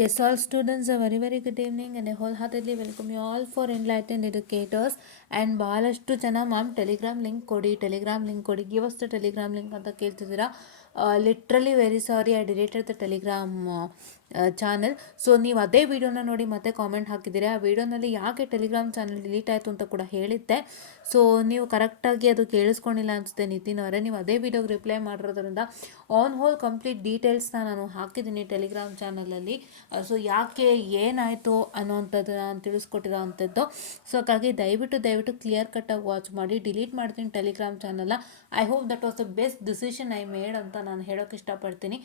Yes, all students, a very good evening and I wholeheartedly welcome you all for Enlightened Educators. And ಭಾಳಷ್ಟು ಜನ ma'am Telegram link ಕೊಡಿ give us the Telegram link ಅಂತ ಕೇಳ್ತಿದ್ದೀರಾ. Literally very sorry, I deleted the Telegram channel. So ನೀವು ಅದೇ ವಿಡಿಯೋನ ನೋಡಿ ಮತ್ತೆ ಕಾಮೆಂಟ್ ಹಾಕಿದ್ದೀರಾ. ಆ ವಿಡಿಯೋನಲ್ಲಿ ಯಾಕೆ ಟೆಲಿಗ್ರಾಮ್ ಚಾನಲ್ ಡಿಲೀಟ್ ಆಯಿತು ಅಂತ ಕೂಡ ಹೇಳಿದ್ದೆ. ಸೊ ನೀವು ಕರೆಕ್ಟಾಗಿ ಅದು ಕೇಳಿಸ್ಕೊಂಡಿಲ್ಲ ಅನಿಸುತ್ತೆ ನಿತಿನ್ ಅವರೇ. ನೀವು ಅದೇ ವಿಡಿಯೋಗೆ ರಿಪ್ಲೈ ಮಾಡಿರೋದ್ರಿಂದ ಆನ್ ಹೋಲ್ ಕಂಪ್ಲೀಟ್ ಡೀಟೇಲ್ಸ್ನ ನಾನು ಹಾಕಿದ್ದೀನಿ ಟೆಲಿಗ್ರಾಮ್ ಚಾನಲಲ್ಲಿ. ಸೊ ಯಾಕೆ ಏನಾಯಿತು ಅನ್ನೋವಂಥದ್ದು ನಾನು ತಿಳಿಸ್ಕೊಟ್ಟಿರೋ ಅಂಥದ್ದು. ಸೊ ಹಾಗಾಗಿ ದಯವಿಟ್ಟು ಕ್ಲಿಯರ್ ಕಟ್ಟಾಗಿ ವಾಚ್ ಮಾಡಿ. ಡಿಲೀಟ್ ಮಾಡ್ತೀನಿ ಟೆಲಿಗ್ರಾಮ್ ಚಾನಲ್ನ. I hope that was the best decision I made ಅಂತ ನಾನು ಹೇಳೋಕ್ಕೆ ಇಷ್ಟಪಡ್ತೀನಿ.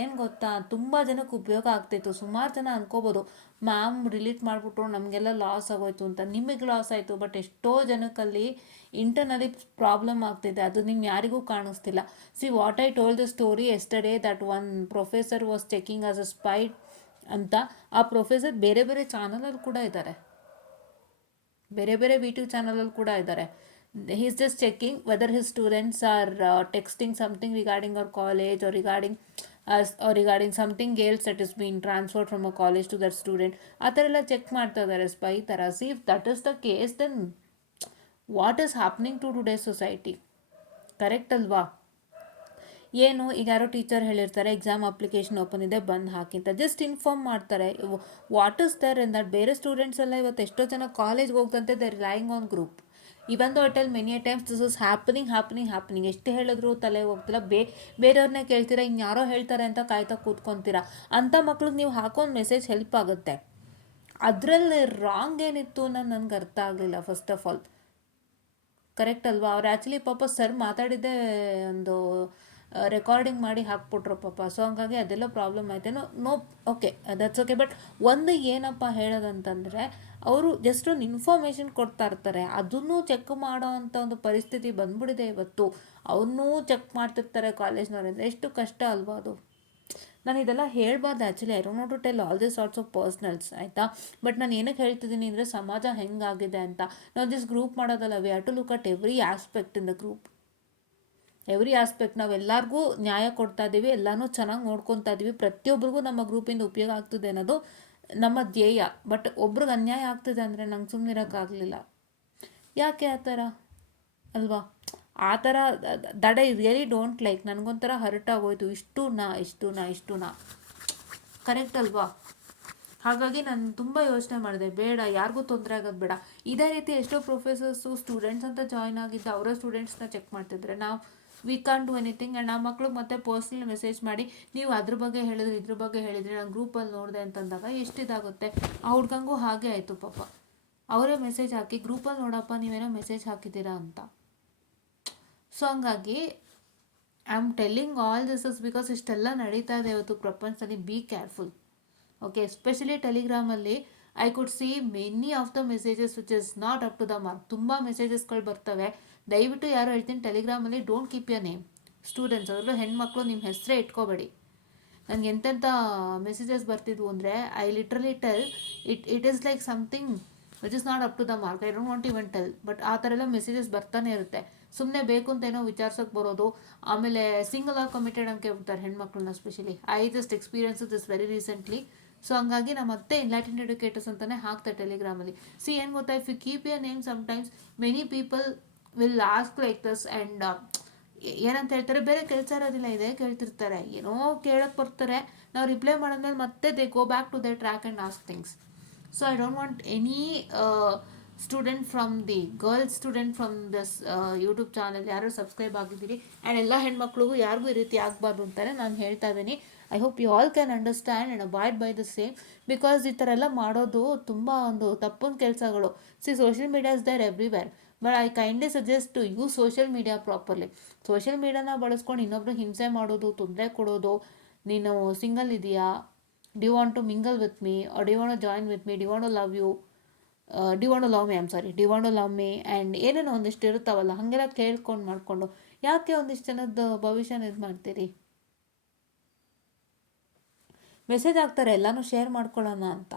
ಏನು ಗೊತ್ತಾ, ತುಂಬ ಜನಕ್ಕೆ ಉಪಯೋಗ ಆಗ್ತಾಯಿತ್ತು. ಸುಮಾರು ಜನ ಅನ್ಕೋಬೋದು ಮ್ಯಾಮ್ ಡಿಲೀಟ್ ಮಾಡಿಬಿಟ್ರು ನಮಗೆಲ್ಲ ಲಾಸ್ ಆಗೋಯ್ತು ಅಂತ. ನಿಮಗೆ ಲಾಸ್ ಆಯಿತು, ಬಟ್ ಎಷ್ಟೋ ಜನಕ್ಕಲ್ಲಿ ಇಂಟರ್ನಲಿ ಪ್ರಾಬ್ಲಮ್ ಆಗ್ತಿದೆ. ಅದು ನಿಮ್ಗೆ ಯಾರಿಗೂ ಕಾಣಿಸ್ತಿಲ್ಲ. What I told the story yesterday that one professor was checking as a spy ಅಂತ. ಆ ಪ್ರೊಫೆಸರ್ ಬೇರೆ ಚಾನಲಲ್ಲಿ ಕೂಡ ಇದ್ದಾರೆ, ಬೇರೆ ಯೂಟ್ಯೂಬ್ ಚಾನಲಲ್ಲಿ ಕೂಡ ಇದ್ದಾರೆ. he is just checking whether his students are texting something regarding our college or regarding us or regarding something else that is being transferred from a college to that student. ಆ ಥರ ಎಲ್ಲ check ಮಾಡ್ತಾ ಇದ್ದಾರೆ spy ಥರ. If that is the case, then what is happening to today society? Correct ಅಲ್ವಾ? ಏನು ಈಗ ಯಾರೋ ಟೀಚರ್ ಹೇಳಿರ್ತಾರೆ ಎಕ್ಸಾಮ್ ಅಪ್ಲಿಕೇಶನ್ ಓಪನ್ ಇದೆ ಬಂದು ಹಾಕಿ ಅಂತ, ಜಸ್ಟ್ ಇನ್ಫಾರ್ಮ್ ಮಾಡ್ತಾರೆ. What is there in that? ಬೇರೆ ಸ್ಟೂಡೆಂಟ್ಸ್ ಎಲ್ಲ ಇವತ್ತು ಎಷ್ಟೋ ಜನ ಕಾಲೇಜ್ಗೆ ಹೋಗ್ದಂತೆ they relying on group. Even though tell many times this is happening. ಎಷ್ಟು ಹೇಳಿದ್ರು ತಲೆ ಹೋಗ್ತಿಲ್ಲ. ಬೇರೆಯವ್ರನ್ನೇ ಕೇಳ್ತೀರಾ, ಯಾರೋ ಹೇಳ್ತಾರೆ ಅಂತ ಕಾಯ್ತಾ ಕೂತ್ಕೊತೀರಾ. ಅಂಥ ಮಕ್ಳಿಗೆ ನೀವು ಹಾಕೊಂದು ಮೆಸೇಜ್ ಹೆಲ್ಪ್ ಆಗುತ್ತೆ. ಅದರಲ್ಲಿ ರಾಂಗ್ ಏನಿತ್ತು ಅನ್ನೋದು ನನಗೆ ಅರ್ಥ ಆಗಲಿಲ್ಲ ಫಸ್ಟ್ ಆಫ್ ಆಲ್. ಕರೆಕ್ಟ್ ಅಲ್ವಾ? ಅವ್ರು ಆ್ಯಕ್ಚುಲಿ ಪಾಪ ಸರ್ ಮಾತಾಡಿದ್ದೇ ಒಂದು ರೆಕಾರ್ಡಿಂಗ್ ಮಾಡಿ ಹಾಕ್ಬಿಟ್ರು ಪಾಪ. ಸೊ ಹಂಗಾಗಿ ಅದೆಲ್ಲ ಪ್ರಾಬ್ಲಮ್ ಆಯ್ತೇನೋ. No, okay, that's okay. But ಒಂದು ಏನಪ್ಪ ಹೇಳೋದಂತಂದರೆ, ಅವರು ಜಸ್ಟ್ ಒಂದು ಇನ್ಫಾರ್ಮೇಷನ್ ಕೊಡ್ತಾ ಇರ್ತಾರೆ, ಅದನ್ನು ಚೆಕ್ ಮಾಡೋ ಅಂಥ ಒಂದು ಪರಿಸ್ಥಿತಿ ಬಂದ್ಬಿಟ್ಟಿದೆ ಇವತ್ತು. ಅವನ್ನೂ ಚೆಕ್ ಮಾಡ್ತಿರ್ತಾರೆ ಕಾಲೇಜ್ನವರಿಂದ. ಎಷ್ಟು ಕಷ್ಟ ಅಲ್ವಾ ಅದು? ನಾನು ಇದೆಲ್ಲ ಹೇಳ್ಬಾರ್ದು actually. I don't want to tell all this sorts of personals, ಆಯಿತಾ? ಬಟ್ ನಾನು ಏನಕ್ಕೆ ಹೇಳ್ತಿದ್ದೀನಿ ಅಂದರೆ, ಸಮಾಜ ಹೆಂಗಾಗಿದೆ ಅಂತ. ನಾವು ಜಸ್ಟ್ ಗ್ರೂಪ್ ಮಾಡೋದಲ್ಲ, we have to look at every aspect in the group. Every aspect. ನಾವು ಎಲ್ಲರಿಗೂ ನ್ಯಾಯ ಕೊಡ್ತಾ ಇದ್ದೀವಿ, ಎಲ್ಲನೂ ಚೆನ್ನಾಗಿ ನೋಡ್ಕೊತಾ ಇದ್ದೀವಿ, ಪ್ರತಿಯೊಬ್ಬರಿಗೂ ನಮ್ಮ ಗ್ರೂಪಿಂದ ಉಪಯೋಗ ಆಗ್ತದೆ ಅನ್ನೋದು ನಮ್ಮ ಧ್ಯೇಯ. ಬಟ್ ಒಬ್ರಿಗೆ ಅನ್ಯಾಯ ಆಗ್ತಿದೆ ಅಂದರೆ ನಂಗೆ ಸುಮ್ಮನಿರೋಕ್ಕಾಗಲಿಲ್ಲ. ಯಾಕೆ ಆ ಥರ ಅಲ್ವಾ? ಆ ಥರ that I really don't like. ನನಗೊಂಥರ ಹರ್ಟ್ ಆಗೋಯ್ತು. ಇಷ್ಟು ನಾ ಕರೆಕ್ಟ್ ಅಲ್ವಾ? ಹಾಗಾಗಿ ನಾನು ತುಂಬ ಯೋಚನೆ ಮಾಡಿದೆ, ಬೇಡ, ಯಾರಿಗೂ ತೊಂದರೆ ಆಗೋದು ಬೇಡ. ಇದೇ ರೀತಿ ಎಷ್ಟೋ ಪ್ರೊಫೆಸರ್ಸು ಸ್ಟೂಡೆಂಟ್ಸ್ ಅಂತ ಜಾಯ್ನ್ ಆಗಿದ್ದು ಅವರ ಸ್ಟೂಡೆಂಟ್ಸ್ನ ಚೆಕ್ ಮಾಡ್ತಿದ್ರೆ ನಾವು we can't do anything. And ಆ ಮಕ್ಳಿಗೆ ಮತ್ತೆ ಪರ್ಸ್ನಲ್ ಮೆಸೇಜ್ ಮಾಡಿ ನೀವು ಅದ್ರ ಬಗ್ಗೆ ಹೇಳಿದ್ರಿ ಇದ್ರ ಬಗ್ಗೆ ಹೇಳಿದ್ರಿ ನಾನು ಗ್ರೂಪಲ್ಲಿ ನೋಡಿದೆ ಅಂತಂದಾಗ ಎಷ್ಟಿದಾಗುತ್ತೆ. ಆ ಹುಡ್ಗಂಗೂ ಹಾಗೆ ಆಯಿತು ಪಾಪ. ಅವರೇ ಮೆಸೇಜ್ ಹಾಕಿ ಗ್ರೂಪಲ್ಲಿ ನೋಡಪ್ಪ ನೀವೇನೋ ಮೆಸೇಜ್ ಹಾಕಿದ್ದೀರಾ ಅಂತ. ಸೊ ಹಂಗಾಗಿ I am telling all this is because ಇಷ್ಟೆಲ್ಲ ನಡೀತಾ ಇದೆ ಇವತ್ತು ಪ್ರಪಂಚದಲ್ಲಿ. Be careful, okay? ಎಸ್ಪೆಷಲಿ ಟೆಲಿಗ್ರಾಮಲ್ಲಿ I could see many of the messages which is not up to the mark. ತುಂಬ ಮೆಸೇಜಸ್ಗಳು ಬರ್ತವೆ. ದಯವಿಟ್ಟು ಯಾರು ಹೇಳ್ತೀನಿ ಟೆಲಿಗ್ರಾಮಲ್ಲಿ don't keep your name. Students ಅದರಲ್ಲೂ ಹೆಣ್ಮಕ್ಳು ನಿಮ್ಮ ಹೆಸರೇ ಇಟ್ಕೋಬೇಡಿ. ನನಗೆ ಎಂತೆಂಥ ಮೆಸೇಜಸ್ ಬರ್ತಿದ್ವು ಅಂದರೆ, I literally tell it is like something which is not up to the mark. I don't want even tell. But ಆ ಥರ ಎಲ್ಲ ಮೆಸೇಜಸ್ ಬರ್ತಾನೆ ಇರುತ್ತೆ. ಸುಮ್ಮನೆ ಬೇಕು ಅಂತ ಏನೋ ವಿಚಾರಿಸೋಕೆ ಬರೋದು. ಆಮೇಲೆ ಸಿಂಗಲ್ ಆರ್ ಕಮಿಟೆಡ್ ಅಂತ ಕೇಳ್ಬಿಡ್ತಾರೆ ಹೆಣ್ಮಕ್ಳನ್ನ. Specially I just experience this very recently. So ಹಂಗಾಗಿ ನಾವು ಮತ್ತೆ ಎನ್ಲೈಟೆಂಡ್ ಎಡ್ಯುಕೇಟರ್ಸ್ ಅಂತಲೇ ಹಾಕ್ತಾರೆ ಟೆಲಿಗ್ರಾಮಲ್ಲಿ. ಏನು ಗೊತ್ತಾ, if you keep your name sometimes many people will ask like this. And ಏನಂತ ಹೇಳ್ತಾರೆ, ಬೇರೆ ಕೆಲಸ ಇರೋದಿಲ್ಲ, ಇದೇ ಕೇಳ್ತಿರ್ತಾರೆ, ಏನೋ ಕೇಳಕ್ಕೆ ಬರ್ತಾರೆ. ನಾವು ರಿಪ್ಲೈ ಮಾಡಿದ್ಮೇಲೆ ಮತ್ತೆ they go back to they track and ask things. So I don't want any student from the girls student from this YouTube channel ಯಾರು ಸಬ್ಸ್ಕ್ರೈಬ್ ಆಗಿದ್ದೀರಿ. ಆ್ಯಂಡ್ ಎಲ್ಲ ಹೆಣ್ಮಕ್ಳಿಗೂ ಯಾರಿಗೂ ಈ ರೀತಿ ಆಗಬಾರ್ದು ಅಂತಾರೆ ನಾನು ಹೇಳ್ತಾ ಇದ್ದೀನಿ. I hope you all can understand and avoid by the same. Because ಈ ಥರ ಎಲ್ಲ ಮಾಡೋದು ತುಂಬ ಒಂದು ತಪ್ಪಿನ ಕೆಲಸಗಳು. Social media is there everywhere. But I kindly suggest to use social media properly. Social ಮೀಡಿಯಾನ ಬಳಸ್ಕೊಂಡು ಇನ್ನೊಬ್ರು ಹಿಂಸೆ ಮಾಡೋದು, ತೊಂದರೆ ಕೊಡೋದು, ನೀನು ಸಿಂಗಲ್ ಇದೆಯಾ, do you want to mingle with me, or do you want to join with me, do you want to love you, D you want to love me, do you want to love me, and ಏನೇನೋ ಒಂದಿಷ್ಟು ಇರುತ್ತಾವಲ್ಲ, ಹಾಗೆಲ್ಲ ಕೇಳ್ಕೊಂಡು ಮಾಡಿಕೊಂಡು ಯಾಕೆ ಒಂದಿಷ್ಟು ಜನದ ಭವಿಷ್ಯನ ಇದು ಮಾಡ್ತೀರಿ? ಮೆಸೇಜ್ ಹಾಕ್ತಾರೆ ಎಲ್ಲನೂ ಶೇರ್ ಮಾಡ್ಕೊಳ್ಳೋಣ ಅಂತ.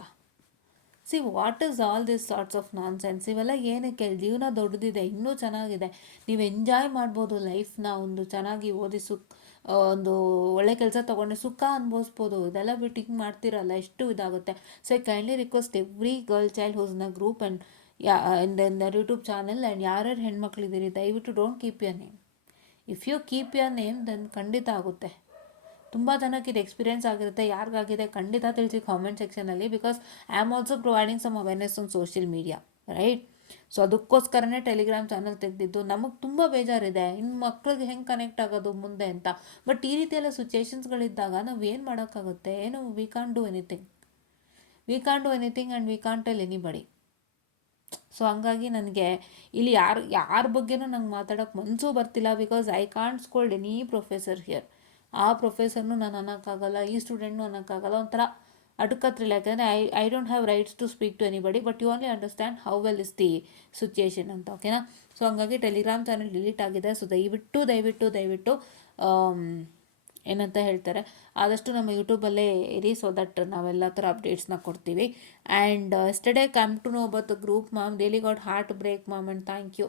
What is all this sorts of non sense? ಇವೆಲ್ಲ ಏನಕ್ಕೆ? ಜೀವನ ದೊಡ್ಡದಿದೆ, ಇನ್ನೂ ಚೆನ್ನಾಗಿದೆ, ನೀವು ಎಂಜಾಯ್ ಮಾಡ್ಬೋದು ಲೈಫ್ನ. ಒಂದು ಚೆನ್ನಾಗಿ ಓದಿಸು ಒಂದು ಒಳ್ಳೆ ಕೆಲಸ ತೊಗೊಂಡು ಸುಖ ಅನುಭವಿಸ್ಬೋದು. ಇದೆಲ್ಲ ಬಿಟ್ಟು ಹಿಂಗೆ ಮಾಡ್ತಿರಲ್ಲ ಎಷ್ಟು ಇದಾಗುತ್ತೆ. So I kindly request every girl child who's in a group and in the YouTube channel and ಯಾರ್ಯಾರು ಹೆಣ್ಮಕ್ಳಿದ್ದೀರಿ ದಯವಿಟ್ಟು don't keep your name. If you keep your name then ಖಂಡಿತ ಆಗುತ್ತೆ. ತುಂಬ ಜನಕ್ಕೆ ಇದು ಎಕ್ಸ್ಪೀರಿಯೆನ್ಸ್ ಆಗಿರುತ್ತೆ. ಯಾರಿಗಾಗಿದೆ ಖಂಡಿತ ತಿಳಿಸಿ ಕಾಮೆಂಟ್ ಸೆಕ್ಷನಲ್ಲಿ, because I am also providing some awareness on social media, right? So ಅದಕ್ಕೋಸ್ಕರನೇ ಟೆಲಿಗ್ರಾಮ್ ಚಾನಲ್ ತೆಗೆದಿದ್ದು. ನಮಗೆ ತುಂಬ ಬೇಜಾರಿದೆ, ಇನ್ನು ಮಕ್ಳಿಗೆ ಹೆಂಗೆ ಕನೆಕ್ಟ್ ಆಗೋದು ಮುಂದೆ ಅಂತ. ಬಟ್ ಈ ರೀತಿ ಎಲ್ಲ ಸಿಚುಯೇಷನ್ಸ್ಗಳಿದ್ದಾಗ ನಾವು ಏನು ಮಾಡೋಕ್ಕಾಗುತ್ತೆ? ಏನು we can't do anything and we can't tell anybody. So ಹಂಗಾಗಿ ನನಗೆ ಇಲ್ಲಿ ಯಾರ ಬಗ್ಗೆನೂ ನಂಗೆ ಮಾತಾಡೋಕ್ಕೆ ಮನಸ್ಸು ಬರ್ತಿಲ್ಲ, because I can't scold any professor here. ಆ ಪ್ರೊಫೆಸರ್ನು ನಾನು ಅನ್ನೋಕ್ಕಾಗಲ್ಲ, ಈ ಸ್ಟೂಡೆಂಟ್ನು ಅನ್ನೋಕ್ಕಾಗಲ್ಲ. ಒಂಥರ ಅಟುಕತ್ರಿಲ್ಲ, ಯಾಕಂದರೆ I don't have rights to speak to anybody, but you only understand how well is the situation ಅಂತ, ಓಕೆನಾ? ಸೊ ಹಂಗಾಗಿ ಟೆಲಿಗ್ರಾಮ್ ಚಾನಲ್ ಡಿಲೀಟ್ ಆಗಿದೆ. ಸೊ ದಯವಿಟ್ಟು ಏನಂತ ಹೇಳ್ತಾರೆ, ಆದಷ್ಟು ನಮ್ಮ ಯೂಟ್ಯೂಬಲ್ಲೇ ಇರಿ, ಸೊ ದಟ್ ನಾವೆಲ್ಲ ಥರ ಅಪ್ಡೇಟ್ಸ್ನ ಕೊಡ್ತೀವಿ. And yesterday come to know about the group ma'am, really got heartbreak ma'am, and thank you.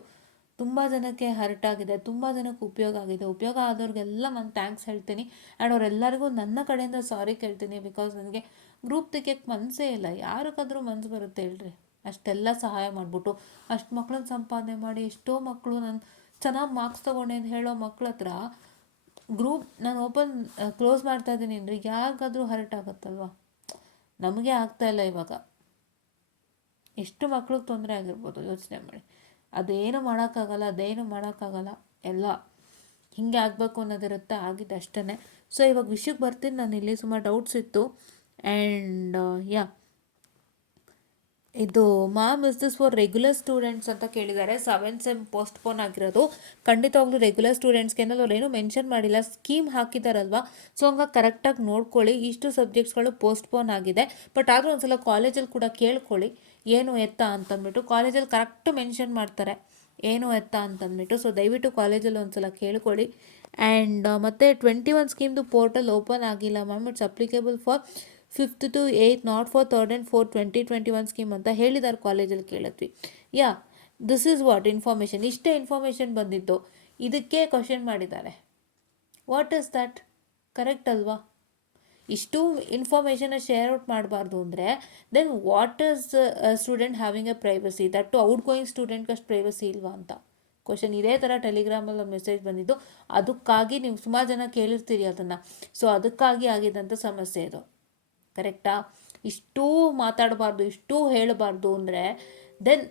ತುಂಬ ಜನಕ್ಕೆ ಹರ್ಟ್ ಆಗಿದೆ, ತುಂಬ ಜನಕ್ಕೆ ಉಪಯೋಗ ಆಗಿದೆ. ಉಪಯೋಗ ಆದವ್ರಿಗೆಲ್ಲ ನಾನು ಥ್ಯಾಂಕ್ಸ್ ಹೇಳ್ತೀನಿ. ಆ್ಯಂಡ್ ಅವರೆಲ್ಲರಿಗೂ ನನ್ನ ಕಡೆಯಿಂದ ಸಾರಿ ಕೇಳ್ತೀನಿ, ಬಿಕಾಸ್ ನನಗೆ ಗ್ರೂಪ್ ತೆಗಿಯೋಕ್ಕೆ ಮನಸ್ಸೇ ಇಲ್ಲ. ಯಾರಿಗಾದ್ರೂ ಮನಸ್ಸು ಬರುತ್ತೆ ಹೇಳ್ರಿ? ಅಷ್ಟೆಲ್ಲ ಸಹಾಯ ಮಾಡಿಬಿಟ್ಟು ಅಷ್ಟು ಮಕ್ಳನ್ನ ಸಂಪಾದನೆ ಮಾಡಿ, ಎಷ್ಟೋ ಮಕ್ಕಳು ನಾನು ಚೆನ್ನಾಗಿ ಮಾರ್ಕ್ಸ್ ತೊಗೊಂಡೆ ಅಂತ ಹೇಳೋ ಮಕ್ಳ ಹತ್ರ ಗ್ರೂಪ್ ನಾನು ಕ್ಲೋಸ್ ಮಾಡ್ತಾ ಇದ್ದೀನಿ ಅಂದರೆ ಯಾರಿಗಾದ್ರೂ ಹರ್ಟ್ ಆಗುತ್ತಲ್ವ? ನಮಗೆ ಆಗ್ತಾಯಿಲ್ಲ ಇವಾಗ. ಎಷ್ಟು ಮಕ್ಳಿಗೆ ತೊಂದರೆ ಆಗಿರ್ಬೋದು ಯೋಚನೆ ಮಾಡಿ. ಅದೇನು ಮಾಡೋಕ್ಕಾಗಲ್ಲ, ಎಲ್ಲ ಹೀಗೆ ಆಗಬೇಕು ಅನ್ನೋದಿರುತ್ತೆ, ಆಗಿದೆ ಅಷ್ಟೇ. ಸೊ ಇವಾಗ ವಿಷಯಕ್ಕೆ ಬರ್ತೀನಿ. ನಾನು ಇಲ್ಲಿ ಸುಮಾರು ಡೌಟ್ಸ್ ಇತ್ತು. ಆ್ಯಂಡ್ ಇದು ma'am is this for regular students ಅಂತ ಕೇಳಿದ್ದಾರೆ. 7th ಸೆಮ್ ಪೋಸ್ಟ್ಪೋನ್ ಆಗಿರೋದು ಖಂಡಿತವಾಗ್ಲೂ ರೆಗ್ಯುಲರ್ ಸ್ಟೂಡೆಂಟ್ಸ್ಗೆ ಅನ್ನೋದು ಅವ್ರೇನು ಮೆನ್ಷನ್ ಮಾಡಿಲ್ಲ, ಸ್ಕೀಮ್ ಹಾಕಿದಾರಲ್ವ. ಸೊ ಹಂಗಾಗಿ ಕರೆಕ್ಟಾಗಿ ನೋಡ್ಕೊಳ್ಳಿ. ಇಷ್ಟು ಸಬ್ಜೆಕ್ಟ್ಸ್ಗಳು ಪೋಸ್ಟ್ಪೋನ್ ಆಗಿದೆ, ಬಟ್ ಆದರೂ ಒಂದ್ಸಲ ಕಾಲೇಜಲ್ಲಿ ಕೂಡ ಕೇಳ್ಕೊಳ್ಳಿ ಏನು ಎತ್ತ ಅಂತಂದ್ಬಿಟ್ಟು. ಕಾಲೇಜಲ್ಲಿ ಕರೆಕ್ಟ್ ಮೆನ್ಷನ್ ಮಾಡ್ತಾರೆ ಏನು ಎತ್ತ ಅಂತಂದ್ಬಿಟ್ಟು. ಸೊ ದಯವಿಟ್ಟು ಕಾಲೇಜಲ್ಲಿ ಒಂದ್ಸಲ ಕೇಳ್ಕೊಳ್ಳಿ. ಆ್ಯಂಡ್ ಮತ್ತು 21 ಸ್ಕೀಮ್ದು ಪೋರ್ಟಲ್ ಓಪನ್ ಆಗಿಲ್ಲ ma'am, it's applicable for 5th to 8th, not for 3rd and 4th 2021 scheme ಅಂತ ಹೇಳಿದ್ದಾರೆ. ಕಾಲೇಜಲ್ಲಿ ಕೇಳಿದ್ವಿ. This is what information. ಇಷ್ಟೇ ಇನ್ಫಾರ್ಮೇಷನ್ ಬಂದಿದ್ದು, ಇದಕ್ಕೆ ಕ್ವಶನ್ ಮಾಡಿದ್ದಾರೆ. What is that? ಕರೆಕ್ಟ್ ಅಲ್ವಾ? ಇಷ್ಟು ಇನ್ಫಾರ್ಮೇಷನ್ನ ಶೇರ್ ಔಟ್ ಮಾಡಬಾರ್ದು ಅಂದರೆ then what is student having a privacy? That out going ಸ್ಟೂಡೆಂಟ್ಗೆ ಅಷ್ಟು ಪ್ರೈವಸಿ ಇಲ್ವಾ ಅಂತ ಕ್ವಶನ್. ಇದೇ ಥರ ಟೆಲಿಗ್ರಾಮಲ್ಲಿ ಒಂದು ಮೆಸೇಜ್ ಬಂದಿದ್ದು, ಅದಕ್ಕಾಗಿ ನೀವು ಸುಮಾರು ಜನ ಕೇಳಿರ್ತೀರಿ ಅದನ್ನು. ಸೊ ಅದಕ್ಕಾಗಿ ಆಗಿದ್ದಂಥ ಸಮಸ್ಯೆ ಇದು, ಕರೆಕ್ಟಾ? ಇಷ್ಟೂ ಮಾತಾಡಬಾರ್ದು, ಇಷ್ಟೂ ಹೇಳಬಾರ್ದು ಅಂದರೆ then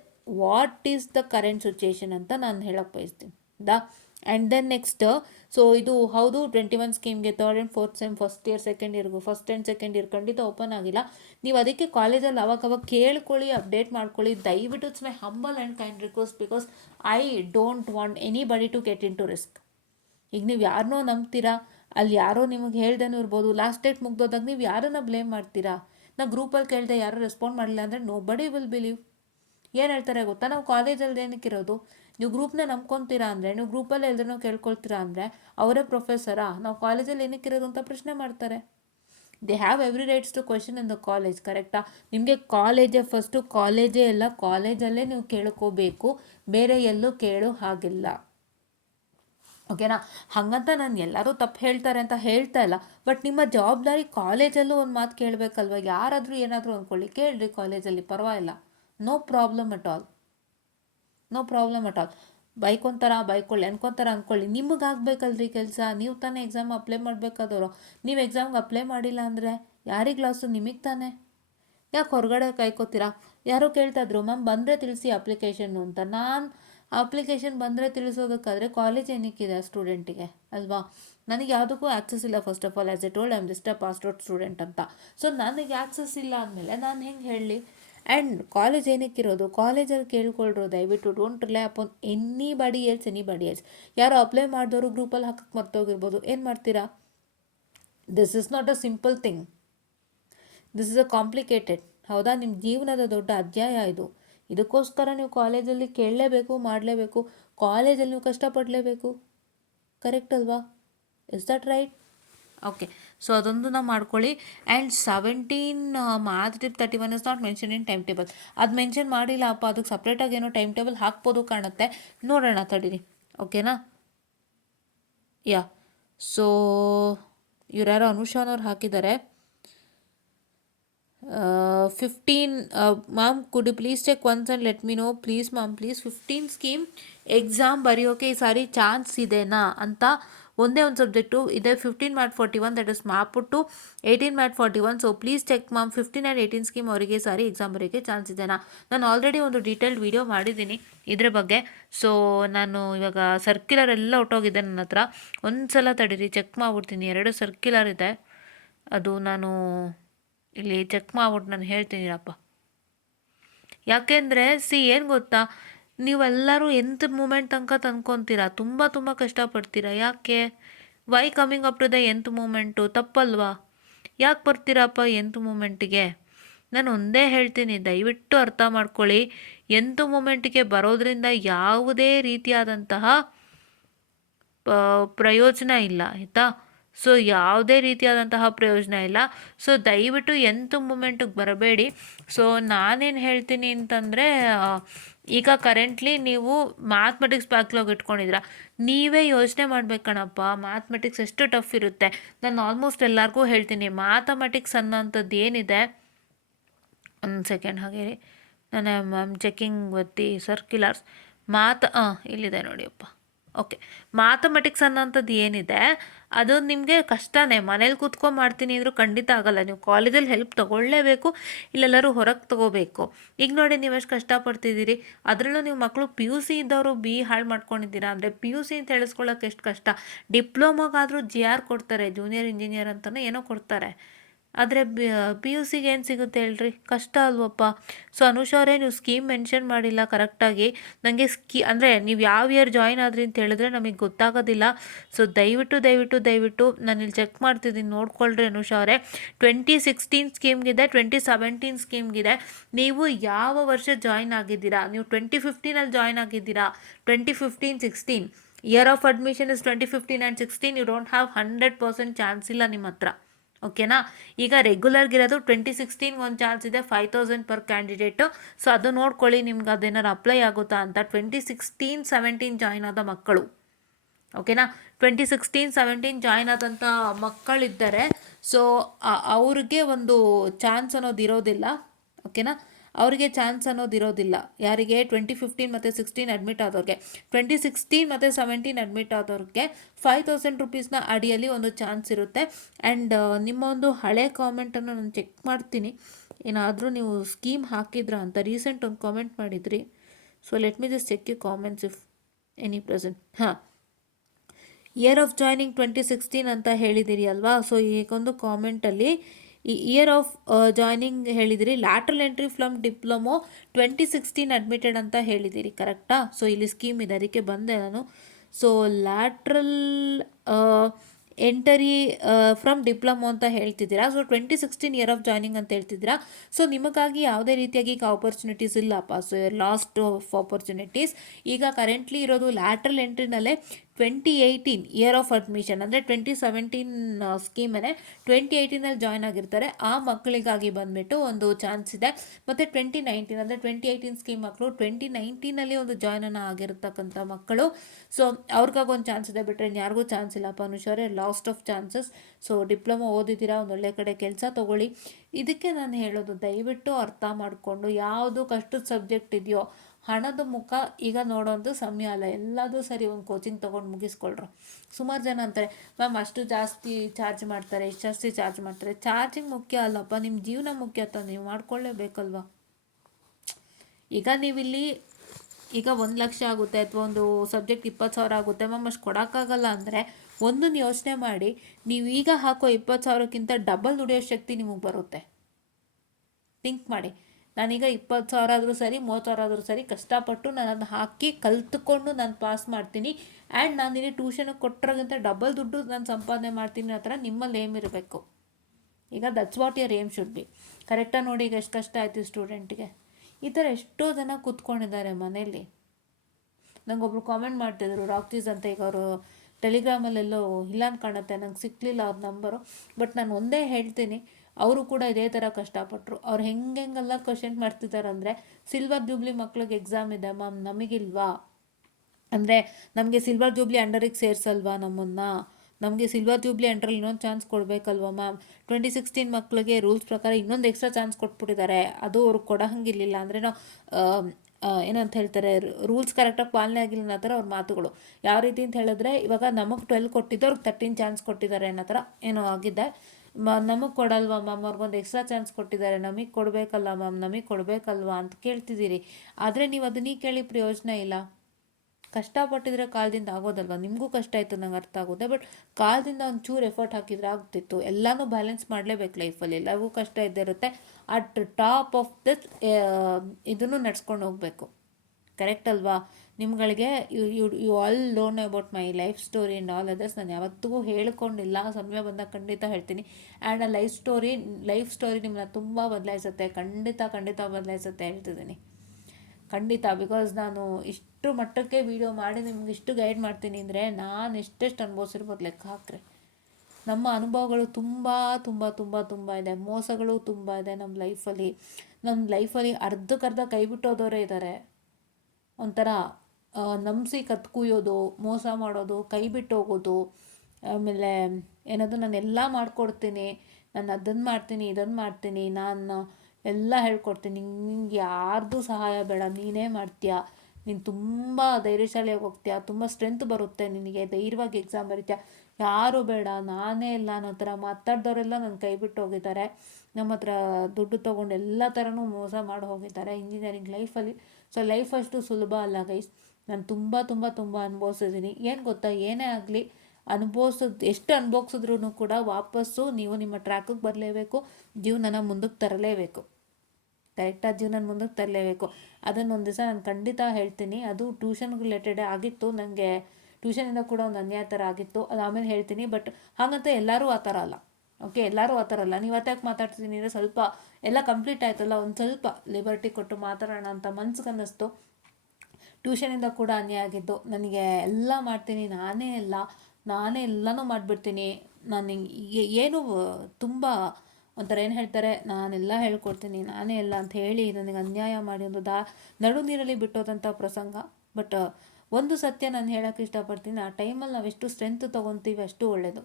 what is the current situation ಅಂತ ನಾನು ಹೇಳಕ್ಕೆ ಬಯಸ್ತೀನಿ. ಆ್ಯಂಡ್ ದೆನ್ ನೆಕ್ಸ್ಟ್, ಸೊ ಇದು ಹೌದು 21 ಸ್ಕೀಮ್ಗೆ 3rd and 4th sem first year second ಇಯರ್ಗೂ, ಫಸ್ಟ್ ಆ್ಯಂಡ್ ಸೆಕೆಂಡ್ ಇಯರ್ ಖಂಡಿತ ಓಪನ್ ಆಗಿಲ್ಲ. ನೀವು ಅದಕ್ಕೆ ಕಾಲೇಜಲ್ಲಿ ಅವಾಗ ಕೇಳ್ಕೊಳ್ಳಿ, ಅಪ್ಡೇಟ್ ಮಾಡ್ಕೊಳ್ಳಿ ದಯವಿಟ್ಟು. It's my humble and kind request, because I don't want anybody to get into risk. ಈಗ ನೀವು ಯಾರನ್ನೋ ನಂಬ್ತೀರಾ, ಅಲ್ಲಿ ಯಾರೋ ನಿಮಗೆ ಹೇಳ್ದೇನೂ ಇರ್ಬೋದು, ಲಾಸ್ಟ್ ಡೇಟ್ ಮುಗ್ದೋದಾಗ ನೀವು ಯಾರನ್ನ ಬ್ಲೇಮ್ ಮಾಡ್ತೀರಾ? ನಾವು ಗ್ರೂಪಲ್ಲಿ ಕೇಳಿದೆ ಯಾರೂ ರೆಸ್ಪಾಂಡ್ ಮಾಡಲಿಲ್ಲ ಅಂದರೆ ನೋ ಬಡಿ ವಿಲ್ ಬಿಲೀವ್. ಏನು ಹೇಳ್ತಾರೆ ಗೊತ್ತಾ, ನಾವು ಕಾಲೇಜಲ್ಲಿ ಏನಕ್ಕಿರೋದು, ನೀವು ಗ್ರೂಪ್ನ ನಂಬ್ಕೊತೀರಾ ಅಂದರೆ, ನೀವು ಗ್ರೂಪಲ್ಲಿ ಎಲ್ಲರೂ ಕೇಳ್ಕೊಳ್ತೀರಾ ಅಂದರೆ ಅವರೇ ಪ್ರೊಫೆಸರಾ? ನಾವು ಕಾಲೇಜಲ್ಲಿ ಏನಕ್ಕಿರೋದು ಅಂತ ಪ್ರಶ್ನೆ ಮಾಡ್ತಾರೆ. They have every rights to question in the college, ಕರೆಕ್ಟಾ? ನಿಮಗೆ ಕಾಲೇಜೇ ಫಸ್ಟು, ಕಾಲೇಜೇ ಎಲ್ಲ, ಕಾಲೇಜಲ್ಲೇ ನೀವು ಕೇಳ್ಕೋಬೇಕು, ಬೇರೆ ಎಲ್ಲೂ ಕೇಳೋ ಹಾಗಿಲ್ಲ, ಓಕೆನಾ? ಹಾಗಂತ ನಾನು ಎಲ್ಲರೂ ತಪ್ಪು ಹೇಳ್ತಾರೆ ಅಂತ ಹೇಳ್ತಾ ಇಲ್ಲ, ಬಟ್ ನಿಮ್ಮ ಜವಾಬ್ದಾರಿ ಕಾಲೇಜಲ್ಲೂ ಒಂದು ಮಾತು ಕೇಳಬೇಕಲ್ವ? ಯಾರಾದರೂ ಏನಾದರೂ ಅಂದ್ಕೊಳ್ಳಿ, ಕೇಳಿರಿ ಕಾಲೇಜಲ್ಲಿ, ಪರವಾಗಿಲ್ಲ, ನೋ ಪ್ರಾಬ್ಲಮ್ ಅಟ್ ಆಲ್. ಬೈಕೊಳ್ಳಿ, ಅಂದ್ಕೊಳ್ಳಿ, ನಿಮಗೆ ಆಗಬೇಕಲ್ರಿ ಕೆಲಸ. ನೀವು ತಾನೇ ಎಕ್ಸಾಮ್ ಅಪ್ಲೈ ಮಾಡಬೇಕಾದವರು. ನೀವು ಎಕ್ಸಾಮ್ಗೆ ಅಪ್ಲೈ ಮಾಡಿಲ್ಲ ಅಂದರೆ ಯಾರಿಗೆ ಲಾಸು? ನಿಮಗೆ ತಾನೇ. ಯಾಕೆ ಹೊರಗಡೆ ಕಾಯ್ಕೋತೀರಾ? ಯಾರೋ ಕೇಳ್ತಾಯಿದ್ರು ಮ್ಯಾಮ್ ಬಂದರೆ ತಿಳಿಸಿ ಅಪ್ಲಿಕೇಶನ್ನು ಅಂತ. ನಾನು ಅಪ್ಲಿಕೇಶನ್ ಬಂದರೆ ತಿಳಿಸೋದಕ್ಕಾದರೆ ಕಾಲೇಜ್ ಏನಕ್ಕಿದೆ ಸ್ಟೂಡೆಂಟಿಗೆ, ಅಲ್ವಾ? ನನಗೆ ಯಾವುದಕ್ಕೂ ಆ್ಯಕ್ಸಸ್ ಇಲ್ಲ. First of all, as a told, I am just a passed out student ಅಂತ. ಸೊ ನನಗೆ ಆ್ಯಕ್ಸಸ್ ಇಲ್ಲ ಅಂದಮೇಲೆ ನಾನು ಹೆಂಗೆ ಹೇಳಲಿ? ಆ್ಯಂಡ್ ಕಾಲೇಜ್ ಏನಕ್ಕಿರೋದು? ಕಾಲೇಜಲ್ಲಿ ಕೇಳ್ಕೊಳ್ರು ದಯವಿಟ್ಟು. Don't rely upon anybody else. ಯಾರೋ ಅಪ್ಲೈ ಮಾಡಿದವರು ಗ್ರೂಪಲ್ಲಿ ಹಾಕಕ್ಕೆ ಮರ್ತೋಗಿರ್ಬೋದು, ಏನು ಮಾಡ್ತೀರಾ? This is not a simple thing, this is a complicated. ಹೌದಾ? ನಿಮ್ಮ ಜೀವನದ ದೊಡ್ಡ ಅಧ್ಯಾಯ ಇದು. ಇದಕ್ಕೋಸ್ಕರ ನೀವು ಕಾಲೇಜಲ್ಲಿ ಕೇಳಲೇಬೇಕು, ಮಾಡಲೇಬೇಕು, ಕಾಲೇಜಲ್ಲಿ ನೀವು ಕಷ್ಟಪಡಲೇಬೇಕು, ಕರೆಕ್ಟ್ ಅಲ್ವಾ? Is that right? Okay, so ಅದೊಂದನ್ನ ಮಾಡ್ಕೊಳ್ಳಿ. And 17 March 31 is not mention in time table. ಅದು ಮೆನ್ಷನ್ ಮಾಡಿಲ್ಲ ಅಪ್ಪ, ಅದಕ್ಕೆ ಸಪ್ರೇಟಾಗಿ ಏನೋ ಟೈಮ್ ಟೇಬಲ್ ಹಾಕ್ಬೋದು ಕಾಣುತ್ತೆ, ನೋಡೋಣ ತಡೀರಿ, ಓಕೆನಾ? ಸೊ ಇವ್ರು ಯಾರೋ ಅನುಷಾನವ್ರು ಹಾಕಿದ್ದಾರೆ 15 ma'am could you please check once and let me know please ma'am please 15 scheme exam ಬರೆಯೋಕೆ ಈ ಸಾರಿ ಚಾನ್ಸ್ ಇದೆನಾ ಅಂತ ಒಂದೇ ಒಂದು ಸಬ್ಜೆಕ್ಟು ಇದೆ 15 MAT 41 that is map to 18 MAT 41 so please check ma'am 15 and 18 scheme ಅವರಿಗೆ ಸಾರಿ ಎಕ್ಸಾಮ್ ಬರೆಯೋಕ್ಕೆ ಚಾನ್ಸ್ ಇದೆನಾ. ನಾನು ಆಲ್ರೆಡಿ ಒಂದು ಡೀಟೇಲ್ಡ್ ವಿಡಿಯೋ ಮಾಡಿದ್ದೀನಿ ಇದ್ರ ಬಗ್ಗೆ. ಸೊ ನಾನು ಇವಾಗ ಸರ್ಕ್ಯುಲರ್ ಎಲ್ಲ ಹೊಟ್ಟೋಗಿದೆ ನನ್ನ ಹತ್ರ. ಒಂದು ಸಲ ತಡೀರಿ ಚೆಕ್ ಮಾಡ್ಬಿಡ್ತೀನಿ. 2 ಸರ್ಕ್ಯುಲರ್ ಇದೆ, ಅದು ನಾನು ಇಲ್ಲಿ ಚೆಕ್ ಮಾಡ್ಬಿಟ್ಟು ನಾನು ಹೇಳ್ತೀನಿರಪ್ಪ. ಯಾಕೆಂದರೆ ಏನು ಗೊತ್ತಾ, ನೀವೆಲ್ಲರೂ ಎಂಥ ಮೂಮೆಂಟ್ ತನಕ ತಂದ್ಕೊತೀರಾ, ತುಂಬ ಕಷ್ಟಪಡ್ತೀರಾ. ಯಾಕೆ why coming up to the ಎಂಥ ಮೂಮೆಂಟು ತಪ್ಪಲ್ವಾ? ಯಾಕೆ ಬರ್ತೀರಪ್ಪ ಎಂಥ ಮೂಮೆಂಟಿಗೆ? ನಾನು ಒಂದೇ ಹೇಳ್ತೀನಿ, ದಯವಿಟ್ಟು ಅರ್ಥ ಮಾಡ್ಕೊಳ್ಳಿ. ಎಂಥ ಮೂಮೆಂಟಿಗೆ ಬರೋದ್ರಿಂದ ಯಾವುದೇ ರೀತಿಯಾದಂತಹ ಪ್ರಯೋಜನ ಇಲ್ಲ, ಆಯಿತಾ? ಸೊ ಯಾವುದೇ ರೀತಿಯಾದಂತಹ ಪ್ರಯೋಜನ ಇಲ್ಲ. ಸೊ ದಯವಿಟ್ಟು ಎಂಥ ಮೂಮೆಂಟಿಗೆ ಬರಬೇಡಿ. ಸೊ ನಾನೇನು ಹೇಳ್ತೀನಿ ಅಂತಂದರೆ, ಈಗ ಕರೆಂಟ್ಲಿ ನೀವು ಮ್ಯಾಥ್ಮೆಟಿಕ್ಸ್ ಬ್ಯಾಕ್ಲಾಗ್ ಇಟ್ಕೊಂಡಿದ್ದೀರಾ, ನೀವೇ ಯೋಚನೆ ಮಾಡ್ಬೇಕು ಕಣಪ್ಪ, ಮ್ಯಾಥ್ಮೆಟಿಕ್ಸ್ ಎಷ್ಟು ಟಫ್ ಇರುತ್ತೆ. ನಾನು ಆಲ್ಮೋಸ್ಟ್ ಎಲ್ಲರಿಗೂ ಹೇಳ್ತೀನಿ, ಮ್ಯಾಥಮೆಟಿಕ್ಸ್ ಅನ್ನೋಂಥದ್ದು ಏನಿದೆ, ಒಂದು ಸೆಕೆಂಡ್ ಹಾಗೆ ನಾನು ma'am checking with the circulars ಇಲ್ಲಿದೆ ನೋಡಿಯಪ್ಪ. ಓಕೆ, ಮ್ಯಾಥಮೆಟಿಕ್ಸ್ ಅನ್ನೋಂಥದ್ದು ಏನಿದೆ ಅದು ನಿಮಗೆ ಕಷ್ಟನೇ. ಮನೇಲಿ ಕೂತ್ಕೊಂಡು ಮಾಡ್ತೀನಿ ಅಂದರೂ ಖಂಡಿತ ಆಗೋಲ್ಲ. ನೀವು ಕಾಲೇಜಲ್ಲಿ ಹೆಲ್ಪ್ ತೊಗೊಳ್ಳೇಬೇಕು, ಇಲ್ಲೆಲ್ಲರೂ ಹೊರಗೆ ತೊಗೋಬೇಕು. ಈಗ ನೋಡಿ ನೀವು ಎಷ್ಟು ಕಷ್ಟಪಡ್ತಿದ್ದೀರಿ. ಅದರಲ್ಲೂ ನೀವು ಮಕ್ಕಳು PUC ಇದ್ದವರು ಹಾಳು ಮಾಡ್ಕೊಂಡಿದ್ದೀರಾ ಅಂದರೆ PUC ಅಂತ ಹೇಳಿಸ್ಕೊಳ್ಳೋಕೆ ಎಷ್ಟು ಕಷ್ಟ. ಡಿಪ್ಲೊಮಾಗಾದರೂ GR ಕೊಡ್ತಾರೆ, ಜೂನಿಯರ್ ಇಂಜಿನಿಯರ್ ಅಂತಲೇ ಏನೋ ಕೊಡ್ತಾರೆ. ಆದರೆ PUCಗೆ ಏನು ಸಿಗುತ್ತೆ ಹೇಳ್ರಿ, ಕಷ್ಟ ಅಲ್ವಪ್ಪ. ಸೊ ಅನುಷ್ ಅವರೇ, ನೀವು ಸ್ಕೀಮ್ ಮೆನ್ಷನ್ ಮಾಡಿಲ್ಲ ಕರೆಕ್ಟಾಗಿ. ನನಗೆ ಅಂದರೆ ನೀವು ಯಾವ ಇಯರ್ ಜಾಯಿನ್ ಆದ್ರಿ ಅಂತ ಹೇಳಿದ್ರೆ ನಮಗೆ ಗೊತ್ತಾಗೋದಿಲ್ಲ. ಸೊ ದಯವಿಟ್ಟು ನಾನು ಇಲ್ಲಿ ಚೆಕ್ ಮಾಡ್ತಿದ್ದೀನಿ, ನೋಡ್ಕೊಳ್ರಿ ಅನುಷ್ ಅವರೇ. 2016 ಸ್ಕೀಮ್ಗಿದೆ, 2017 ಸ್ಕೀಮ್ಗಿದೆ. ನೀವು ಯಾವ ವರ್ಷ ಜಾಯಿನ್ ಆಗಿದ್ದೀರಾ? ನೀವು 2015ಅಲ್ಲಿ ಜಾಯಿನ್ ಆಗಿದ್ದೀರಾ? 2015-16 year of admission is 2015 and 16. You don't have 100% chance ಇಲ್ಲ ನಿಮ್ಮ ಹತ್ರ. ಓಕೆನಾ? ಈಗ ರೆಗ್ಯುಲರ್ಗಿರೋದು 2016 ಒಂದು ಚಾನ್ಸ್ ಇದೆ, 5000 ಪರ್ ಕ್ಯಾಂಡಿಡೇಟು. ಸೊ ಅದು ನೋಡ್ಕೊಳ್ಳಿ, ನಿಮ್ಗೆ ಅದೇನಾರು ಅಪ್ಲೈ ಆಗುತ್ತಾ ಅಂತ. 2016-17 ಜಾಯಿನ್ ಆದ ಮಕ್ಕಳು, ಓಕೆನಾ? 2016-17 ಜಾಯಿನ್ ಆದಂಥ ಮಕ್ಕಳಿದ್ದಾರೆ. ಸೊ ಅವ್ರಿಗೆ ಒಂದು ಚಾನ್ಸ್ ಅನ್ನೋದು ಇರೋದಿಲ್ಲ, ಓಕೆನಾ? ಅವರಿಗೆ ಚಾನ್ಸ್ ಅನ್ನೋದು ಇರೋದಿಲ್ಲ. ಯಾರಿಗೆ? 2015 ಮತ್ತು 16 ಅಡ್ಮಿಟ್ ಆದವ್ರಿಗೆ. 2016 ಮತ್ತು 17 ಅಡ್ಮಿಟ್ ಆದವ್ರಿಗೆ 5000 ರುಪೀಸ್ನ ಅಡಿಯಲ್ಲಿ ಒಂದು ಚಾನ್ಸ್ ಇರುತ್ತೆ. ಆ್ಯಂಡ್ ನಿಮ್ಮ ಒಂದು ಹಳೆ ಕಾಮೆಂಟನ್ನು ನಾನು ಚೆಕ್ ಮಾಡ್ತೀನಿ, ಏನಾದರೂ ನೀವು ಸ್ಕೀಮ್ ಹಾಕಿದ್ರಾ ಅಂತ. ರೀಸೆಂಟ್ ಒಂದು ಕಾಮೆಂಟ್ ಮಾಡಿದ್ರಿ. So let me just check you comments if any present. Year of joining 2016 ಅಂತ ಹೇಳಿದಿರಿ ಅಲ್ವಾ? ಸೊ ಈಗೊಂದು ಕಾಮೆಂಟಲ್ಲಿ ಈ ಇಯರ್ ಆಫ್ ಜಾಯ್ನಿಂಗ್ ಹೇಳಿದಿರಿ, lateral entry from diploma 2016 admitted ಅಂತ ಹೇಳಿದಿರಿ, ಕರೆಕ್ಟಾ? ಸೊ ಇಲ್ಲಿ ಸ್ಕೀಮ್ ಇದೆ, ಅದಕ್ಕೆ ಬಂದೆ ನಾನು. ಸೊ ಲ್ಯಾಟ್ರಲ್ ಎಂಟರಿ ಫ್ರಮ್ ಡಿಪ್ಲೊಮೊ ಅಂತ ಹೇಳ್ತಿದ್ದೀರಾ. ಸೊ 2016 ಇಯರ್ ಆಫ್ ಜಾಯ್ನಿಂಗ್ ಅಂತ ಹೇಳ್ತಿದ್ದೀರಾ. ಸೊ ನಿಮಗಾಗಿ ಯಾವುದೇ ರೀತಿಯಾಗಿ ಈಗ ಆಪರ್ಚುನಿಟೀಸ್ ಇಲ್ಲಪ್ಪ. So last of opportunities. ಈಗ ಕರೆಂಟ್ಲಿ ಇರೋದು ಲ್ಯಾಟ್ರಲ್ ಎಂಟ್ರಿನಲ್ಲೇ 2018 ಇಯರ್ ಆಫ್ ಅಡ್ಮಿಷನ್, ಅಂದರೆ 2017 ಸ್ಕೀಮೇ 2018ಅಲ್ಲಿ ಜಾಯ್ನ್ ಆಗಿರ್ತಾರೆ. ಆ ಮಕ್ಕಳಿಗಾಗಿ ಬಂದುಬಿಟ್ಟು ಒಂದು ಚಾನ್ಸ್ ಇದೆ. ಮತ್ತು 2019 ಅಂದರೆ 2018 ಸ್ಕೀಮ್ ಮಕ್ಕಳು 2019ಅಲ್ಲಿ ಒಂದು ಜಾಯ್ನನ್ನು ಆಗಿರ್ತಕ್ಕಂಥ ಮಕ್ಕಳು. ಸೊ ಅವ್ರಿಗಾಗೊಂದು ಚಾನ್ಸ್ ಇದೆ, ಬಿಟ್ಟರೆ ಯಾರಿಗೂ ಚಾನ್ಸ್ ಇಲ್ಲಪ್ಪ ಅನುಷಾರೆ, last of chances. So diploma ಓದಿದ್ದೀರಾ, ಒಂದೊಳ್ಳೆ ಕಡೆ ಕೆಲಸ ತೊಗೊಳ್ಳಿ. ಇದಕ್ಕೆ ನಾನು ಹೇಳೋದು, ದಯವಿಟ್ಟು ಅರ್ಥ ಮಾಡಿಕೊಂಡು ಯಾವುದು ಕಷ್ಟದ ಸಬ್ಜೆಕ್ಟ್ ಇದೆಯೋ, ಹಣದ ಮುಖ ಈಗ ನೋಡೋಂಥ ಸಮಯ ಅಲ್ಲ. ಎಲ್ಲದೂ ಸರಿ, ಒಂದು ಕೋಚಿಂಗ್ ತೊಗೊಂಡು ಮುಗಿಸ್ಕೊಳ್ರು. ಸುಮಾರು ಜನ ಅಂತಾರೆ, ಮ್ಯಾಮ್ ಅಷ್ಟು ಜಾಸ್ತಿ ಚಾರ್ಜ್ ಮಾಡ್ತಾರೆ, ಇಷ್ಟು ಜಾಸ್ತಿ ಚಾರ್ಜ್ ಮಾಡ್ತಾರೆ. ಚಾರ್ಜಿಂಗ್ ಮುಖ್ಯ ಅಲ್ಲಪ್ಪ, ನಿಮ್ಮ ಜೀವನ ಮುಖ್ಯ ಅಂತ ನೀವು ಮಾಡ್ಕೊಳ್ಳೇಬೇಕಲ್ವ. ಈಗ ನೀವಿಲ್ಲಿ ಈಗ 1 ಲಕ್ಷ ಆಗುತ್ತೆ ಅಥವಾ ಒಂದು ಸಬ್ಜೆಕ್ಟ್ 20,000 ಆಗುತ್ತೆ, ಮ್ಯಾಮ್ ಅಷ್ಟು ಕೊಡೋಕ್ಕಾಗಲ್ಲ ಅಂದರೆ ಒಂದನ್ನು ಯೋಚನೆ ಮಾಡಿ, ನೀವು ಈಗ ಹಾಕೋ 20,000ಕ್ಕಿಂತ ಡಬಲ್ ದುಡಿಯೋ ಶಕ್ತಿ ನಿಮಗೆ ಬರುತ್ತೆ. ಥಿಂಕ್ ಮಾಡಿ. ನಾನೀಗ 20,000 ಆದರೂ ಸರಿ, 30,000 ಆದರೂ ಸರಿ, ಕಷ್ಟಪಟ್ಟು ನಾನು ಅದನ್ನ ಹಾಕಿ ಕಲ್ತ್ಕೊಂಡು ನಾನು ಪಾಸ್ ಮಾಡ್ತೀನಿ. ಆ್ಯಂಡ್ ನಾನು ಇಲ್ಲಿ ಟ್ಯೂಷನ್ಗೆ ಕೊಟ್ಟಿರೋಕ್ಕಿಂತ ಡಬಲ್ ದುಡ್ಡು ನಾನು ಸಂಪಾದನೆ ಮಾಡ್ತೀನಿ. ಆ ಥರ ನಿಮ್ಮಲ್ಲಿ ಏಮ್ ಇರಬೇಕು. ಈಗ that's what your aim should be. ಕರೆಕ್ಟಾಗಿ ನೋಡಿ, ಈಗ ಎಷ್ಟು ಕಷ್ಟ ಆಯಿತು ಸ್ಟೂಡೆಂಟ್ಗೆ. ಈ ಥರ ಎಷ್ಟೋ ಜನ ಕೂತ್ಕೊಂಡಿದ್ದಾರೆ ಮನೇಲಿ. ನಂಗೊಬ್ರು ಕಾಮೆಂಟ್ ಮಾಡ್ತಿದ್ರು, ರಾಕ್ಟೀಸ್ ಅಂತ. ಈಗ ಅವರು ಟೆಲಿಗ್ರಾಮಲ್ಲೆಲ್ಲೋ ಇಲ್ಲ ಅಂತ ಕಾಣುತ್ತೆ, ನಂಗೆ ಸಿಕ್ಕಲಿಲ್ಲ ಅವ್ರ ನಂಬರು. ಬಟ್ ನಾನು ಒಂದೇ ಹೇಳ್ತೀನಿ, ಅವರು ಕೂಡ ಇದೇ ಥರ ಕಷ್ಟಪಟ್ಟರು. ಅವ್ರು ಹೆಂಗೆಲ್ಲ ಕ್ವಶನ್ ಮಾಡ್ತಿದ್ದಾರೆ ಅಂದರೆ, ಸಿಲ್ವರ್ ಜೂಬ್ಲಿ ಮಕ್ಳಿಗೆ ಎಕ್ಸಾಮ್ ಇದೆ ಮ್ಯಾಮ್, ನಮಗಿಲ್ವಾ? ಅಂದರೆ ನಮಗೆ ಸಿಲ್ವರ್ ಜೂಬ್ಲಿ ಅಂಡರಿಗೆ ಸೇರಿಸಲ್ವಾ ನಮ್ಮನ್ನು? ನಮಗೆ ಸಿಲ್ವರ್ ಜೂಬ್ಲಿ ಅಂಡ್ರಲ್ಲಿ ಇನ್ನೊಂದು ಚಾನ್ಸ್ ಕೊಡಬೇಕಲ್ವ ಮ್ಯಾಮ್. 2016 ಮಕ್ಕಳಿಗೆ ರೂಲ್ಸ್ ಪ್ರಕಾರ ಇನ್ನೊಂದು ಎಕ್ಸ್ಟ್ರಾ ಚಾನ್ಸ್ ಕೊಟ್ಬಿಟ್ಟಿದ್ದಾರೆ. ಅದು ಅವ್ರಿಗೆ ಕೊಡೋ ಹಂಗಿರಲಿಲ್ಲ ಅಂದರೆ ನಾವು ಏನಂತ ಹೇಳ್ತಾರೆ, ರೂಲ್ಸ್ ಕರೆಕ್ಟಾಗಿ ಪಾಲನೆ ಆಗಿಲ್ಲ ಅನ್ನೋ ಥರ ಅವ್ರ ಮಾತುಗಳು. ಯಾವ ರೀತಿ ಅಂತ ಹೇಳಿದ್ರೆ, ಇವಾಗ ನಮಗೆ 12 ಕೊಟ್ಟಿದ್ದು ಅವ್ರಿಗೆ 13 ಚಾನ್ಸ್ ಕೊಟ್ಟಿದ್ದಾರೆ ಅನ್ನೋ ಥರ ಏನೋ ಆಗಿದೆ. ನಮಗೆ ಕೊಡಲ್ವಾ ಮ್ಯಾಮ್, ಅವ್ರಿಗೊಂದು ಎಕ್ಸ್ಟ್ರಾ ಚಾನ್ಸ್ ಕೊಟ್ಟಿದ್ದಾರೆ, ನಮಗೆ ಕೊಡಬೇಕಲ್ಲ ಮ್ಯಾಮ್, ನಮಗೆ ಕೊಡಬೇಕಲ್ವಾ ಅಂತ ಕೇಳ್ತಿದ್ದೀರಿ. ಆದರೆ ನೀವು ಅದನ್ನೇ ಕೇಳಿ ಪ್ರಯೋಜನ ಇಲ್ಲ. ಕಷ್ಟಪಟ್ಟಿದ್ರೆ ಕಾಲದಿಂದ ಆಗೋದಲ್ವ. ನಿಮಗೂ ಕಷ್ಟ ಆಯಿತು, ನಂಗೆ ಅರ್ಥ ಆಗುತ್ತೆ. ಬಟ್ ಕಾಲದಿಂದ ಒಂಚೂರು ಎಫರ್ಟ್ ಹಾಕಿದ್ರೆ ಆಗ್ತಿತ್ತು. ಎಲ್ಲನೂ ಬ್ಯಾಲೆನ್ಸ್ ಮಾಡಲೇಬೇಕು ಲೈಫಲ್ಲಿ, ಎಲ್ಲರಿಗೂ ಕಷ್ಟ ಇದ್ದೇ ಇರುತ್ತೆ. ಅಟ್ ಟಾಪ್ ಆಫ್ ದಿಸ್ ಇದನ್ನು ನಡ್ಸ್ಕೊಂಡು ಹೋಗಬೇಕು. ಕರೆಕ್ಟ್ ಅಲ್ವಾ? ನಿಮ್ಗಳಿಗೆ you all known about my life story and all others. ನಾನು ಯಾವತ್ತಿಗೂ ಹೇಳ್ಕೊಂಡಿಲ್ಲ, ಸಮಯ ಬಂದಾಗ ಖಂಡಿತ ಹೇಳ್ತೀನಿ. ಆ್ಯಂಡ್ ಆ ಲೈಫ್ ಸ್ಟೋರಿ ನಿಮ್ಮನ್ನ ತುಂಬ ಬದಲಾಯಿಸುತ್ತೆ, ಖಂಡಿತ ಬದಲಾಯಿಸುತ್ತೆ ಹೇಳ್ತಿದ್ದೀನಿ. ಖಂಡಿತ. ಬಿಕಾಸ್ ನಾನು ಇಷ್ಟು ಮಟ್ಟಕ್ಕೆ ವೀಡಿಯೋ ಮಾಡಿ ನಿಮ್ಗೆ ಇಷ್ಟು ಗೈಡ್ ಮಾಡ್ತೀನಿ ಅಂದರೆ ನಾನು ಎಷ್ಟೆಷ್ಟು ಅನುಭವಿಸಿರ್ಬೋದು ಲೆಕ್ಕ ಹಾಕ್ರೆ. ನಮ್ಮ ಅನುಭವಗಳು ತುಂಬ ಇದೆ, ಮೋಸಗಳು ತುಂಬ ಇದೆ ನಮ್ಮ ಲೈಫಲ್ಲಿ. ಅರ್ಧಕ್ಕರ್ಧ ಕೈ ಬಿಟ್ಟೋದವರೇ ಇದ್ದಾರೆ. ಒಂಥರ ನಂಬಿಸಿ ಕತ್ಕುಯ್ಯೋದು, ಮೋಸ ಮಾಡೋದು, ಕೈ ಬಿಟ್ಟು ಹೋಗೋದು. ಆಮೇಲೆ ಏನದು, ನಾನೆಲ್ಲ ಮಾಡ್ಕೊಡ್ತೀನಿ, ನಾನು ಅದನ್ನು ಮಾಡ್ತೀನಿ, ಇದನ್ನು ಮಾಡ್ತೀನಿ, ನಾನು ಎಲ್ಲ ಹೇಳ್ಕೊಡ್ತೀನಿ, ನಿಂಗೆ ಯಾರ್ದು ಸಹಾಯ ಬೇಡ, ನೀನೇ ಮಾಡ್ತೀಯ, ನೀನು ತುಂಬ ಧೈರ್ಯಶಾಲಿಯಾಗಿ ಹೋಗ್ತೀಯ, ತುಂಬ ಸ್ಟ್ರೆಂತ್ ಬರುತ್ತೆ ನಿನಗೆ, ಧೈರ್ಯವಾಗಿ ಎಕ್ಸಾಮ್ ಬರೀತೀಯ, ಯಾರು ಬೇಡ, ನಾನೇ ಎಲ್ಲ ಅನ್ನೋ ಥರ ಮಾತಾಡ್ದವರೆಲ್ಲ ನನ್ನ ಕೈ ಬಿಟ್ಟು ಹೋಗಿದ್ದಾರೆ. ನಮ್ಮ ಹತ್ರ ದುಡ್ಡು ತೊಗೊಂಡು ಎಲ್ಲ ಥರನೂ ಮೋಸ ಮಾಡಿ ಹೋಗಿದ್ದಾರೆ ಇಂಜಿನಿಯರಿಂಗ್ ಲೈಫಲ್ಲಿ. ಸೊ ಲೈಫ್ ಅಷ್ಟು ಸುಲಭ ಅಲ್ಲ ಗೈಸ್. ನಾನು ತುಂಬ ಅನುಭವಿಸಿದ್ದೀನಿ. ಏನು ಗೊತ್ತಾ, ಏನೇ ಆಗಲಿ ಎಷ್ಟು ಅನುಭವಿಸಿದ್ರೂ ಕೂಡ ವಾಪಸ್ಸು ನೀವು ನಿಮ್ಮ ಟ್ರ್ಯಾಕಿಗೆ ಬರಲೇಬೇಕು, ಜೀವನನ ಮುಂದಕ್ಕೆ ತರಲೇಬೇಕು. ಕರೆಕ್ಟಾಗಿ ಜೀವನ ಮುಂದಕ್ಕೆ ತರಲೇಬೇಕು. ಅದನ್ನೊಂದು ದಿವಸ ನಾನು ಖಂಡಿತ ಹೇಳ್ತೀನಿ. ಅದು ಟ್ಯೂಷನ್ಗೆ ರಿಲೇಟೆಡೇ ಆಗಿತ್ತು. ನನಗೆ ಟ್ಯೂಷನಿಂದ ಕೂಡ ಒಂದು ಅನ್ಯಾಯ ಥರ ಆಗಿತ್ತು, ಅದು ಆಮೇಲೆ ಹೇಳ್ತೀನಿ. ಬಟ್ ಹಾಗಂತ ಎಲ್ಲರೂ ಆ ಥರ ಅಲ್ಲ. ಓಕೆ, ಎಲ್ಲರೂ ಆ ಥರ ಅಲ್ಲ. ನೀವು ಅತ್ತಾಕೆ ಮಾತಾಡ್ತಿದ್ದೀನಿ ಅಂದರೆ ಸ್ವಲ್ಪ ಎಲ್ಲ ಕಂಪ್ಲೀಟ್ ಆಯ್ತಲ್ಲ, ಒಂದು ಸ್ವಲ್ಪ ಲಿಬರ್ಟಿ ಕೊಟ್ಟು ಮಾತಾಡೋಣ ಅಂತ ಮನ್ಸಿಗೆ ಅನ್ನಿಸ್ತು. ಟ್ಯೂಷನಿಂದ ಕೂಡ ಅನ್ಯಾಯ ಆಗಿದ್ದು. ನನಗೆ ಎಲ್ಲ ಮಾಡ್ತೀನಿ, ನಾನೇ ಎಲ್ಲನೂ ಮಾಡಿಬಿಡ್ತೀನಿ, ನಾನು ಏನು ತುಂಬ ಒಂಥರ ಏನು ಹೇಳ್ತಾರೆ, ನಾನೆಲ್ಲ ಹೇಳ್ಕೊಡ್ತೀನಿ, ನಾನೇ ಎಲ್ಲ ಅಂತ ಹೇಳಿ ನನಗೆ ಅನ್ಯಾಯ ಮಾಡಿ ಒಂದು ನಡು ನೀರಲ್ಲಿ ಬಿಟ್ಟೋದಂಥ ಪ್ರಸಂಗ. ಬಟ್ ಒಂದು ಸತ್ಯ ನಾನು ಹೇಳೋಕ್ಕೆ ಇಷ್ಟಪಡ್ತೀನಿ, ಆ ಟೈಮಲ್ಲಿ ನಾವು ಎಷ್ಟು ಸ್ಟ್ರೆಂತ್ ತೊಗೊತೀವಿ ಅಷ್ಟು ಒಳ್ಳೆಯದು.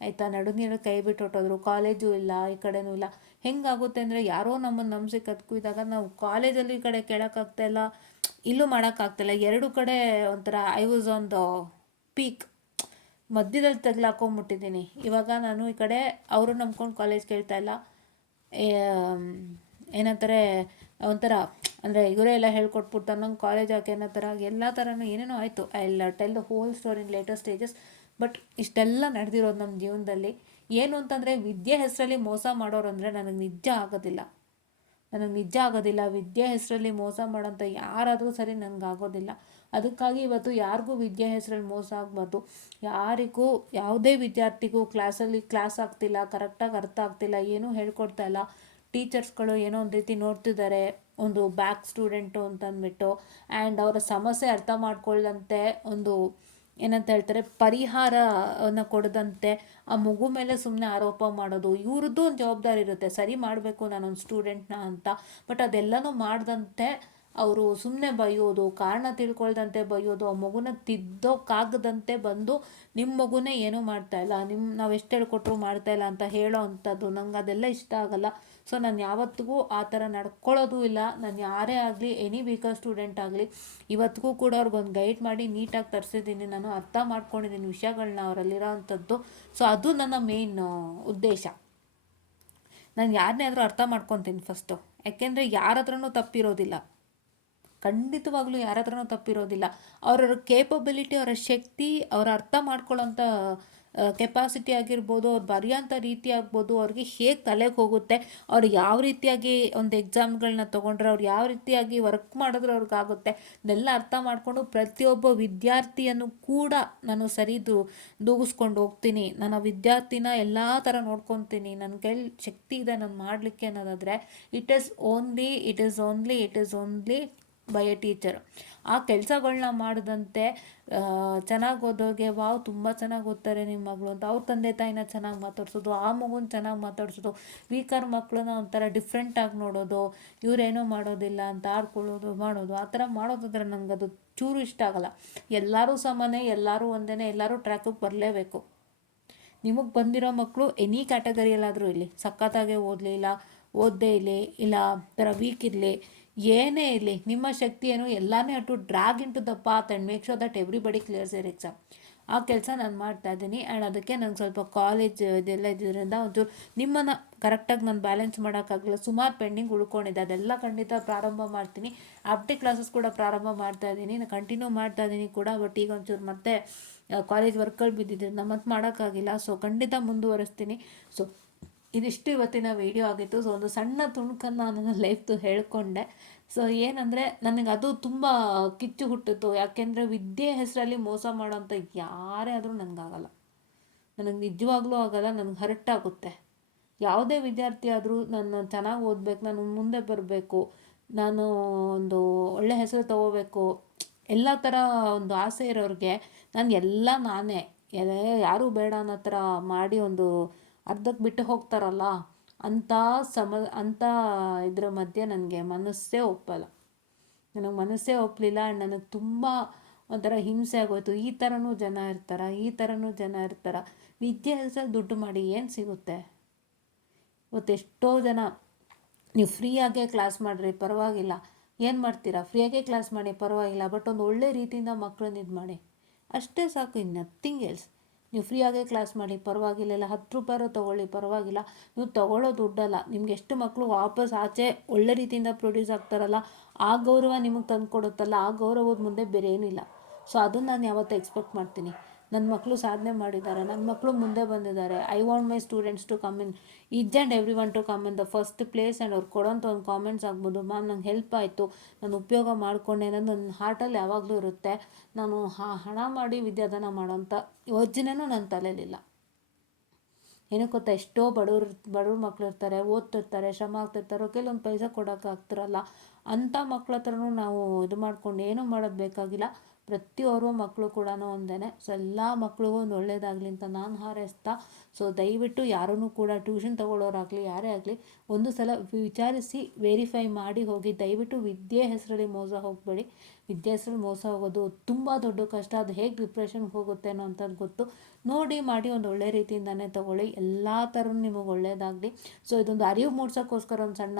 ಆಯಿತಾ? ನಡು ನೀರಲ್ಲಿ ಕೈ ಬಿಟ್ಟು ಹೊಟ್ಟೋದ್ರು, ಕಾಲೇಜು ಇಲ್ಲ, ಈ ಕಡೆನೂ ಇಲ್ಲ. ಹೆಂಗಾಗುತ್ತೆ ಅಂದರೆ, ಯಾರೋ ನಮ್ಮನ್ನು ನಂಬಿಸಿ ಕತ್ಕಿದಾಗ ನಾವು ಕಾಲೇಜಲ್ಲಿ ಈ ಕಡೆ ಕೇಳೋಕ್ಕಾಗ್ತಾಯಿಲ್ಲ, ಇಲ್ಲೂ ಮಾಡೋಕ್ಕಾಗ್ತಾಯಿಲ್ಲ. ಎರಡು ಕಡೆ ಒಂಥರ I was on the peak, ಮಧ್ಯದಲ್ಲಿ ತಗ್ಲಾಕೊಂಬಿಟ್ಟಿದ್ದೀನಿ. ಇವಾಗ ನಾನು ಈ ಕಡೆ ಅವರು ನಂಬ್ಕೊಂಡು ಕಾಲೇಜ್ ಕೇಳ್ತಾ ಇಲ್ಲ, ಏನಂತಾರೆ ಒಂಥರ ಅಂದರೆ ಇವರೇ ಎಲ್ಲ ಹೇಳ್ಕೊಟ್ಬಿಡ್ತಾರೆ ನಂಗೆ ಕಾಲೇಜ್ ಹಾಕಿ ಅನ್ನೋ ಥರ ಎಲ್ಲ ಥರನೂ ಏನೇನೋ ಆಯಿತು. I will tell the whole story in later stages. But ಇಷ್ಟೆಲ್ಲ ನಡೆದಿರೋದು ನಮ್ಮ ಜೀವನದಲ್ಲಿ. ಏನು ಅಂತಂದರೆ, ವಿದ್ಯೆ ಹೆಸರಲ್ಲಿ ಮೋಸ ಮಾಡೋರು ಅಂದರೆ ನನಗೆ ನಿಜ ಆಗೋದಿಲ್ಲ. ವಿದ್ಯೆ ಹೆಸರಲ್ಲಿ ಮೋಸ ಮಾಡೋಂಥ ಯಾರಾದರೂ ಸರಿ ನನಗೆ ಆಗೋದಿಲ್ಲ. ಅದಕ್ಕಾಗಿ ಇವತ್ತು ಯಾರಿಗೂ ವಿದ್ಯೆ ಹೆಸರಲ್ಲಿ ಮೋಸ ಆಗಬಾರ್ದು. ಯಾರಿಗೂ, ಯಾವುದೇ ವಿದ್ಯಾರ್ಥಿಗೂ ಕ್ಲಾಸ್ ಆಗ್ತಿಲ್ಲ, ಕರೆಕ್ಟಾಗಿ ಅರ್ಥ ಆಗ್ತಿಲ್ಲ, ಏನೂ ಹೇಳ್ಕೊಡ್ತಾ ಇಲ್ಲ, ಟೀಚರ್ಸ್ಗಳು ಏನೋ ಒಂದು ರೀತಿ ನೋಡ್ತಿದ್ದಾರೆ, ಒಂದು ಬ್ಯಾಕ್ ಸ್ಟೂಡೆಂಟು ಅಂತಂದ್ಬಿಟ್ಟು. ಆ್ಯಂಡ್ ಅವರ ಸಮಸ್ಯೆ ಅರ್ಥ ಮಾಡ್ಕೊಳ್ಳಂತೆ ಒಂದು ಏನಂತ ಹೇಳ್ತಾರೆ, ಪರಿಹಾರವನ್ನು ಕೊಡದಂತೆ ಆ ಮಗು ಮೇಲೆ ಸುಮ್ಮನೆ ಆರೋಪ ಮಾಡೋದು. ಇವ್ರದ್ದು ಒಂದು ಜವಾಬ್ದಾರಿ ಇರುತ್ತೆ, ಸರಿ ಮಾಡಬೇಕು ನಾನೊಂದು ಸ್ಟೂಡೆಂಟ್ನ ಅಂತ. ಬಟ್ ಅದೆಲ್ಲನೂ ಮಾಡ್ದಂತೆ ಅವರು ಸುಮ್ಮನೆ ಬೈಯೋದು, ಕಾರಣ ತಿಳ್ಕೊಳ್ದಂತೆ ಬೈಯೋದು, ಆ ಮಗುನ ತಿದ್ದೋಕ್ಕಾಗದಂತೆ ಬಂದು ನಿಮ್ಮ ಮಗುನೇ ಏನೂ ಮಾಡ್ತಾಯಿಲ್ಲ, ನಾವು ಎಷ್ಟು ಹೇಳ್ಕೊಟ್ರು ಮಾಡ್ತಾಯಿಲ್ಲ ಅಂತ ಹೇಳೋ ಅಂಥದ್ದು. ನಂಗೆ ಅದೆಲ್ಲ ಇಷ್ಟ ಆಗಲ್ಲ. ಸೊ ನಾನು ಯಾವತ್ತಿಗೂ ಆ ಥರ ನಡ್ಕೊಳ್ಳೋದು ಇಲ್ಲ. ನಾನು ಯಾರೇ ಆಗಲಿ, ಎನಿ ವೀಕರ್ ಸ್ಟೂಡೆಂಟ್ ಆಗಲಿ, ಇವತ್ತಿಗೂ ಕೂಡ ಅವ್ರಿಗೊಂದು ಗೈಡ್ ಮಾಡಿ ನೀಟಾಗಿ ತರಿಸಿದ್ದೀನಿ. ನಾನು ಅರ್ಥ ಮಾಡ್ಕೊಂಡಿದ್ದೀನಿ ವಿಷಯಗಳನ್ನ, ಅವರಲ್ಲಿರೋ ಅಂಥದ್ದು. ಸೊ ಅದು ನನ್ನ ಮೇನ್ ಉದ್ದೇಶ. ನಾನು ಯಾರನ್ನೇ ಆದರೂ ಅರ್ಥ ಮಾಡ್ಕೊತೀನಿ ಫಸ್ಟು. ಯಾಕೆಂದರೆ ಯಾರ ಹತ್ರನೂ ತಪ್ಪಿರೋದಿಲ್ಲ, ಖಂಡಿತವಾಗ್ಲೂ ಯಾರ ಹತ್ರನೂ ತಪ್ಪಿರೋದಿಲ್ಲ. ಅವರ ಕೇಪಬಿಲಿಟಿ, ಅವರ ಶಕ್ತಿ, ಅವರ ಅರ್ಥ ಮಾಡ್ಕೊಳ್ಳೋಂಥ ಕೆಪಾಸಿಟಿ ಆಗಿರ್ಬೋದು, ಅವ್ರು ಬರೆಯೋಂಥ ರೀತಿ ಆಗ್ಬೋದು, ಅವ್ರಿಗೆ ಹೇಗೆ ತಲೆಗೆ ಹೋಗುತ್ತೆ, ಅವ್ರು ಯಾವ ರೀತಿಯಾಗಿ ಒಂದು ಎಕ್ಸಾಮ್ಗಳನ್ನ ತೊಗೊಂಡ್ರೆ, ಅವ್ರು ಯಾವ ರೀತಿಯಾಗಿ ವರ್ಕ್ ಮಾಡಿದ್ರೆ ಅವ್ರಿಗಾಗುತ್ತೆ, ಇದೆಲ್ಲ ಅರ್ಥ ಮಾಡಿಕೊಂಡು ಪ್ರತಿಯೊಬ್ಬ ವಿದ್ಯಾರ್ಥಿಯನ್ನು ಕೂಡ ನಾನು ದೂಗಿಸ್ಕೊಂಡು ಹೋಗ್ತೀನಿ. ನಾನು ಆ ವಿದ್ಯಾರ್ಥಿನ ಎಲ್ಲ ಥರ ನೋಡ್ಕೊತೀನಿ. ನನ್ನ ಕೈಲಿ ಶಕ್ತಿ ಇದೆ ನಾನು ಮಾಡಲಿಕ್ಕೆ ಅನ್ನೋದಾದರೆ, it is only by A teacher. ಆ ಕೆಲಸಗಳನ್ನ ಮಾಡಿದಂತೆ ಚೆನ್ನಾಗಿ ಓದೋಗೆ, ವಾವ್ ತುಂಬ ಚೆನ್ನಾಗಿ ಓದ್ತಾರೆ ನಿಮ್ಮ ಮಗಳು ಅಂತ ಅವ್ರ ತಂದೆ ತಾಯಿನ ಚೆನ್ನಾಗಿ ಮಾತಾಡ್ಸೋದು, ಆ ಮಗುನ ಚೆನ್ನಾಗಿ ಮಾತಾಡ್ಸೋದು, ವೀಕರ್ ಮಕ್ಕಳನ್ನ ಒಂಥರ ಡಿಫ್ರೆಂಟಾಗಿ ನೋಡೋದು, ಇವರೇನೋ ಮಾಡೋದಿಲ್ಲ ಅಂತ ಆಡ್ಕೊಳ್ಳೋದು ಮಾಡೋದು, ಆ ಥರ ಮಾಡೋದಾದ್ರೆ ನನಗದು ಚೂರು ಇಷ್ಟ ಆಗಲ್ಲ. ಎಲ್ಲರೂ ಸಮಾನೆ, ಎಲ್ಲರೂ ಒಂದೇ, ಎಲ್ಲರೂ ಟ್ರ್ಯಾಕಿಗೆ ಬರಲೇಬೇಕು. ನಿಮಗೆ ಬಂದಿರೋ ಮಕ್ಕಳು ಎನಿ ಕ್ಯಾಟಗರಿಯಲ್ಲಾದರೂ ಇರಲಿ, ಸಖತ್ತಾಗೆ ಓದಲಿಲ್ಲ, ಓದದೇ ಇರಲಿ, ಇಲ್ಲ ಥರ ವೀಕ್ ಇರಲಿ, ಏನೇ ಇರಲಿ, ನಿಮ್ಮ ಶಕ್ತಿ ಏನು ಎಲ್ಲಾನೇ to drag into the path and make sure that everybody clears their exam. ಆ ಕೆಲಸ ನಾನು ಮಾಡ್ತಾ ಇದ್ದೀನಿ. ಆ್ಯಂಡ್ ಅದಕ್ಕೆ ನಂಗೆ ಸ್ವಲ್ಪ ಕಾಲೇಜ್ ಇದೆಲ್ಲ ಇದ್ದಿದ್ದರಿಂದ ಒಂಚೂರು ನಿಮ್ಮನ್ನು ಕರೆಕ್ಟಾಗಿ ನಾನು ಬ್ಯಾಲೆನ್ಸ್ ಮಾಡೋಕ್ಕಾಗಲ್ಲ. ಸುಮಾರು ಪೆಂಡಿಂಗ್ ಉಳ್ಕೊಂಡಿದ್ದೆ, ಅದೆಲ್ಲ ಖಂಡಿತ ಪ್ರಾರಂಭ ಮಾಡ್ತೀನಿ. ಆಫ್ಟರ್ ಕ್ಲಾಸಸ್ ಕೂಡ ಪ್ರಾರಂಭ ಮಾಡ್ತಾ ಇದ್ದೀನಿ, ನಾನು ಕಂಟಿನ್ಯೂ ಮಾಡ್ತಾ ಇದ್ದೀನಿ ಕೂಡ. ಬಟ್ ಈಗ ಒಂಚೂರು ಮತ್ತೆ ಕಾಲೇಜ್ ವರ್ಕ್ಗಳು ಬಿದ್ದಿದ್ದರಿಂದ ಮತ್ತೆ ಮಾಡೋಕ್ಕಾಗಿಲ್ಲ. ಸೊ ಖಂಡಿತ ಮುಂದುವರಿಸ್ತೀನಿ. ಸೊ ಇದಿಷ್ಟು ಇವತ್ತಿನ ವೀಡಿಯೋ ಆಗಿತ್ತು. ಸೊ ಒಂದು ಸಣ್ಣ ತುಣುಕನ್ನು ನನ್ನ ಲೈಫ್ದು ಹೇಳ್ಕೊಂಡೆ. ಸೊ ಏನಂದರೆ ನನಗೆ ಅದು ತುಂಬ ಕಿಚ್ಚು ಹುಟ್ಟಿತು. ಯಾಕೆಂದರೆ ವಿದ್ಯೆ ಹೆಸರಲ್ಲಿ ಮೋಸ ಮಾಡೋಂಥ ಯಾರೇ ಆದರೂ ನನಗಾಗಲ್ಲ, ನನಗೆ ನಿಜವಾಗ್ಲೂ ಆಗಲ್ಲ, ನನಗೆ ಹರ್ಟ್ ಆಗುತ್ತೆ. ಯಾವುದೇ ವಿದ್ಯಾರ್ಥಿ ಆದರೂ ನಾನು ಚೆನ್ನಾಗಿ ಓದಬೇಕು, ನಾನು ಮುಂದೆ ಬರಬೇಕು, ನಾನು ಒಂದು ಒಳ್ಳೆ ಹೆಸರು ತಗೋಬೇಕು, ಎಲ್ಲ ಥರ ಒಂದು ಆಸೆ ಇರೋರಿಗೆ ನಾನು ಎಲ್ಲ ನಾನೇ ಯಾರೂ ಬೇಡ ಅನ್ನೋ ಥರ ಮಾಡಿ ಒಂದು ಅರ್ಧಕ್ಕೆ ಬಿಟ್ಟು ಹೋಗ್ತಾರಲ್ಲ, ಅಂಥ ಇದ್ರ ಮಧ್ಯೆ ನನಗೆ ಮನಸ್ಸೇ ಒಪ್ಪಲ್ಲ. ನನಗೆ ಮನಸ್ಸೇ ಒಪ್ಪಲಿಲ್ಲ. ಆ್ಯಂಡ್ ನನಗೆ ತುಂಬ ಒಂಥರ ಹಿಂಸೆ ಆಗೋಯ್ತು. ಈ ಥರನೂ ಜನ ಇರ್ತಾರ. ವಿದ್ಯೆ ಹೆಸರಲ್ಲಿ ದುಡ್ಡು ಮಾಡಿ ಏನು ಸಿಗುತ್ತೆ? ಇವತ್ತೆಷ್ಟೋ ಜನ ನೀವು ಫ್ರೀಯಾಗೇ ಕ್ಲಾಸ್ ಮಾಡಿರಿ ಪರವಾಗಿಲ್ಲ, ಏನು ಮಾಡ್ತೀರಾ? ಫ್ರೀಯಾಗೇ ಕ್ಲಾಸ್ ಮಾಡಿ ಪರವಾಗಿಲ್ಲ, ಬಟ್ ಒಂದು ಒಳ್ಳೆ ರೀತಿಯಿಂದ ಮಕ್ಕಳನ್ನ ಇದು ಮಾಡಿ, ಅಷ್ಟೇ ಸಾಕು, ಇನ್ನು ನಥಿಂಗ್ ಎಲ್ಸ್. ನೀವು ಫ್ರೀಯಾಗೇ ಕ್ಲಾಸ್ ಮಾಡಿ ಪರವಾಗಿಲ್ಲ, ಇಲ್ಲ 10 ರೂಪಾಯಿ ತೊಗೊಳ್ಳಿ ಪರವಾಗಿಲ್ಲ. ನೀವು ತೊಗೊಳ್ಳೋ ದುಡ್ಡಲ್ಲ, ನಿಮ್ಗೆ ಎಷ್ಟು ಮಕ್ಕಳು ವಾಪಸ್ ಆಚೆ ಒಳ್ಳೆ ರೀತಿಯಿಂದ ಪ್ರೊಡ್ಯೂಸ್ ಆಗ್ತಾರಲ್ಲ, ಆ ಗೌರವ ನಿಮಗೆ ತಂದು ಕೊಡುತ್ತಲ್ಲ, ಆ ಗೌರವದ ಮುಂದೆ ಬೇರೆ ಏನಿಲ್ಲ. ಸೊ ಅದನ್ನು ನಾನು ಯಾವತ್ತೂ ಎಕ್ಸ್ಪೆಕ್ಟ್ ಮಾಡ್ತೀನಿ. ನನ್ನ ಮಕ್ಕಳು ಸಾಧನೆ ಮಾಡಿದ್ದಾರೆ, ನನ್ನ ಮಕ್ಕಳು ಮುಂದೆ ಬಂದಿದ್ದಾರೆ. I want my students to come in, each and every one to come in the first place. And ಅವ್ರು ಕೊಡೋಂಥ ಒಂದು ಕಾಮೆಂಟ್ಸ್ ಆಗ್ಬೋದು, ಮ್ಯಾಮ್ ನಂಗೆ ಹೆಲ್ಪ್ ಆಯಿತು, ನಾನು ಉಪಯೋಗ ಮಾಡಿಕೊಂಡೆ ಅನ್ನೋದು ನನ್ನ ಹಾರ್ಟಲ್ಲಿ ಯಾವಾಗಲೂ ಇರುತ್ತೆ. ನಾನು ಹಣ ಮಾಡಿ ವಿದ್ಯಾದಾನ ಮಾಡೋಂಥ ಯೋಜನೆಯೂ ನನ್ನ ತಲೆಯಲ್ಲಿಲ್ಲ. ಏನಕ್ಕೆ ಗೊತ್ತಾ, ಎಷ್ಟೋ ಬಡವ್ರ ಮಕ್ಳು ಇರ್ತಾರೆ, ಓದ್ತಿರ್ತಾರೆ, ಶ್ರಮ ಆಗ್ತಿರ್ತಾರೋ, ಕೆಲವೊಂದು ಪೈಸೆ ಕೊಡೋಕ್ಕಾಗ್ತಿರಲ್ಲ. ಅಂಥ ಮಕ್ಳ ಹತ್ರನೂ ನಾವು ಇದು ಮಾಡ್ಕೊಂಡು ಏನೂ ಮಾಡೋದು ಬೇಕಾಗಿಲ್ಲ. ಪ್ರತಿಯೊಬ್ಬರು ಮಕ್ಕಳು ಕೂಡ ಒಂದೇ. ಸೊ ಎಲ್ಲ ಮಕ್ಳಿಗೂ ಒಂದು ಒಳ್ಳೇದಾಗಲಿ ಅಂತ ನಾನು ಹಾರೈಸ್ತಾ, ಸೊ ದಯವಿಟ್ಟು ಯಾರೂ ಕೂಡ ಟ್ಯೂಷನ್ ತೊಗೊಳ್ಳೋರಾಗಲಿ ಯಾರೇ ಆಗಲಿ ಒಂದು ಸಲ ವಿಚಾರಿಸಿ ವೆರಿಫೈ ಮಾಡಿ ಹೋಗಿ. ದಯವಿಟ್ಟು ವಿದ್ಯೆ ಹೆಸರಲ್ಲಿ ಮೋಸ ಹೋಗಬೇಡಿ. ವಿದ್ಯೆ ಹೆಸರಲ್ಲಿ ಮೋಸ ಹೋಗೋದು ತುಂಬ ದೊಡ್ಡ ಕಷ್ಟ. ಅದು ಹೇಗೆ ಡಿಪ್ರೆಷನ್ಗೆ ಹೋಗುತ್ತೆ ಅನ್ನೋ ಅಂಥದ್ದು ಗೊತ್ತು. ನೋಡಿ ಮಾಡಿ ಒಂದು ಒಳ್ಳೆ ರೀತಿಯಿಂದನೇ ತೊಗೊಳ್ಳಿ, ಎಲ್ಲ ಥರನೂ ನಿಮಗೆ ಒಳ್ಳೆಯದಾಗಲಿ. ಸೊ ಇದೊಂದು ಅರಿವು ಮೂಡ್ಸೋಕ್ಕೋಸ್ಕರ ಒಂದು ಸಣ್ಣ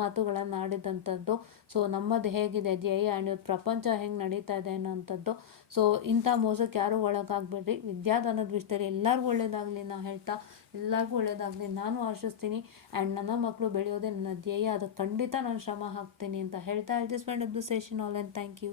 ಮಾತುಗಳನ್ನು ಆಡಿದಂಥದ್ದು. ಸೊ ನಮ್ಮದು ಹೇಗಿದೆ ಧ್ಯೇಯ ಆ್ಯಂಡ್ ಇವತ್ತು ಪ್ರಪಂಚ ಹೆಂಗೆ ನಡೀತಾ ಇದೆ ಅನ್ನೋಂಥದ್ದು. ಸೊ ಇಂಥ ಮೋಸಕ್ಕೆ ಯಾರೂ ಒಳಗಾಗಬೇಡ್ರಿ. ವಿದ್ಯಾದಾನದ ವಿಷಯದಲ್ಲಿ ಎಲ್ಲರಿಗೂ ಒಳ್ಳೆಯದಾಗಲಿ ನಾ ಹೇಳ್ತಾ, ಎಲ್ಲರಿಗೂ ಒಳ್ಳೆಯದಾಗಲಿ ನಾನು ಆಶಿಸ್ತೀನಿ. ಆ್ಯಂಡ್ ನನ್ನ ಮಕ್ಕಳು ಬೆಳೆಯೋದೇ ನನ್ನ ಧ್ಯೇಯ, ಅದಕ್ಕೆ ಖಂಡಿತ ನಾನು ಶ್ರಮ ಹಾಕ್ತೀನಿ ಅಂತ ಹೇಳ್ತಾ, I just wind up the session all and thank you.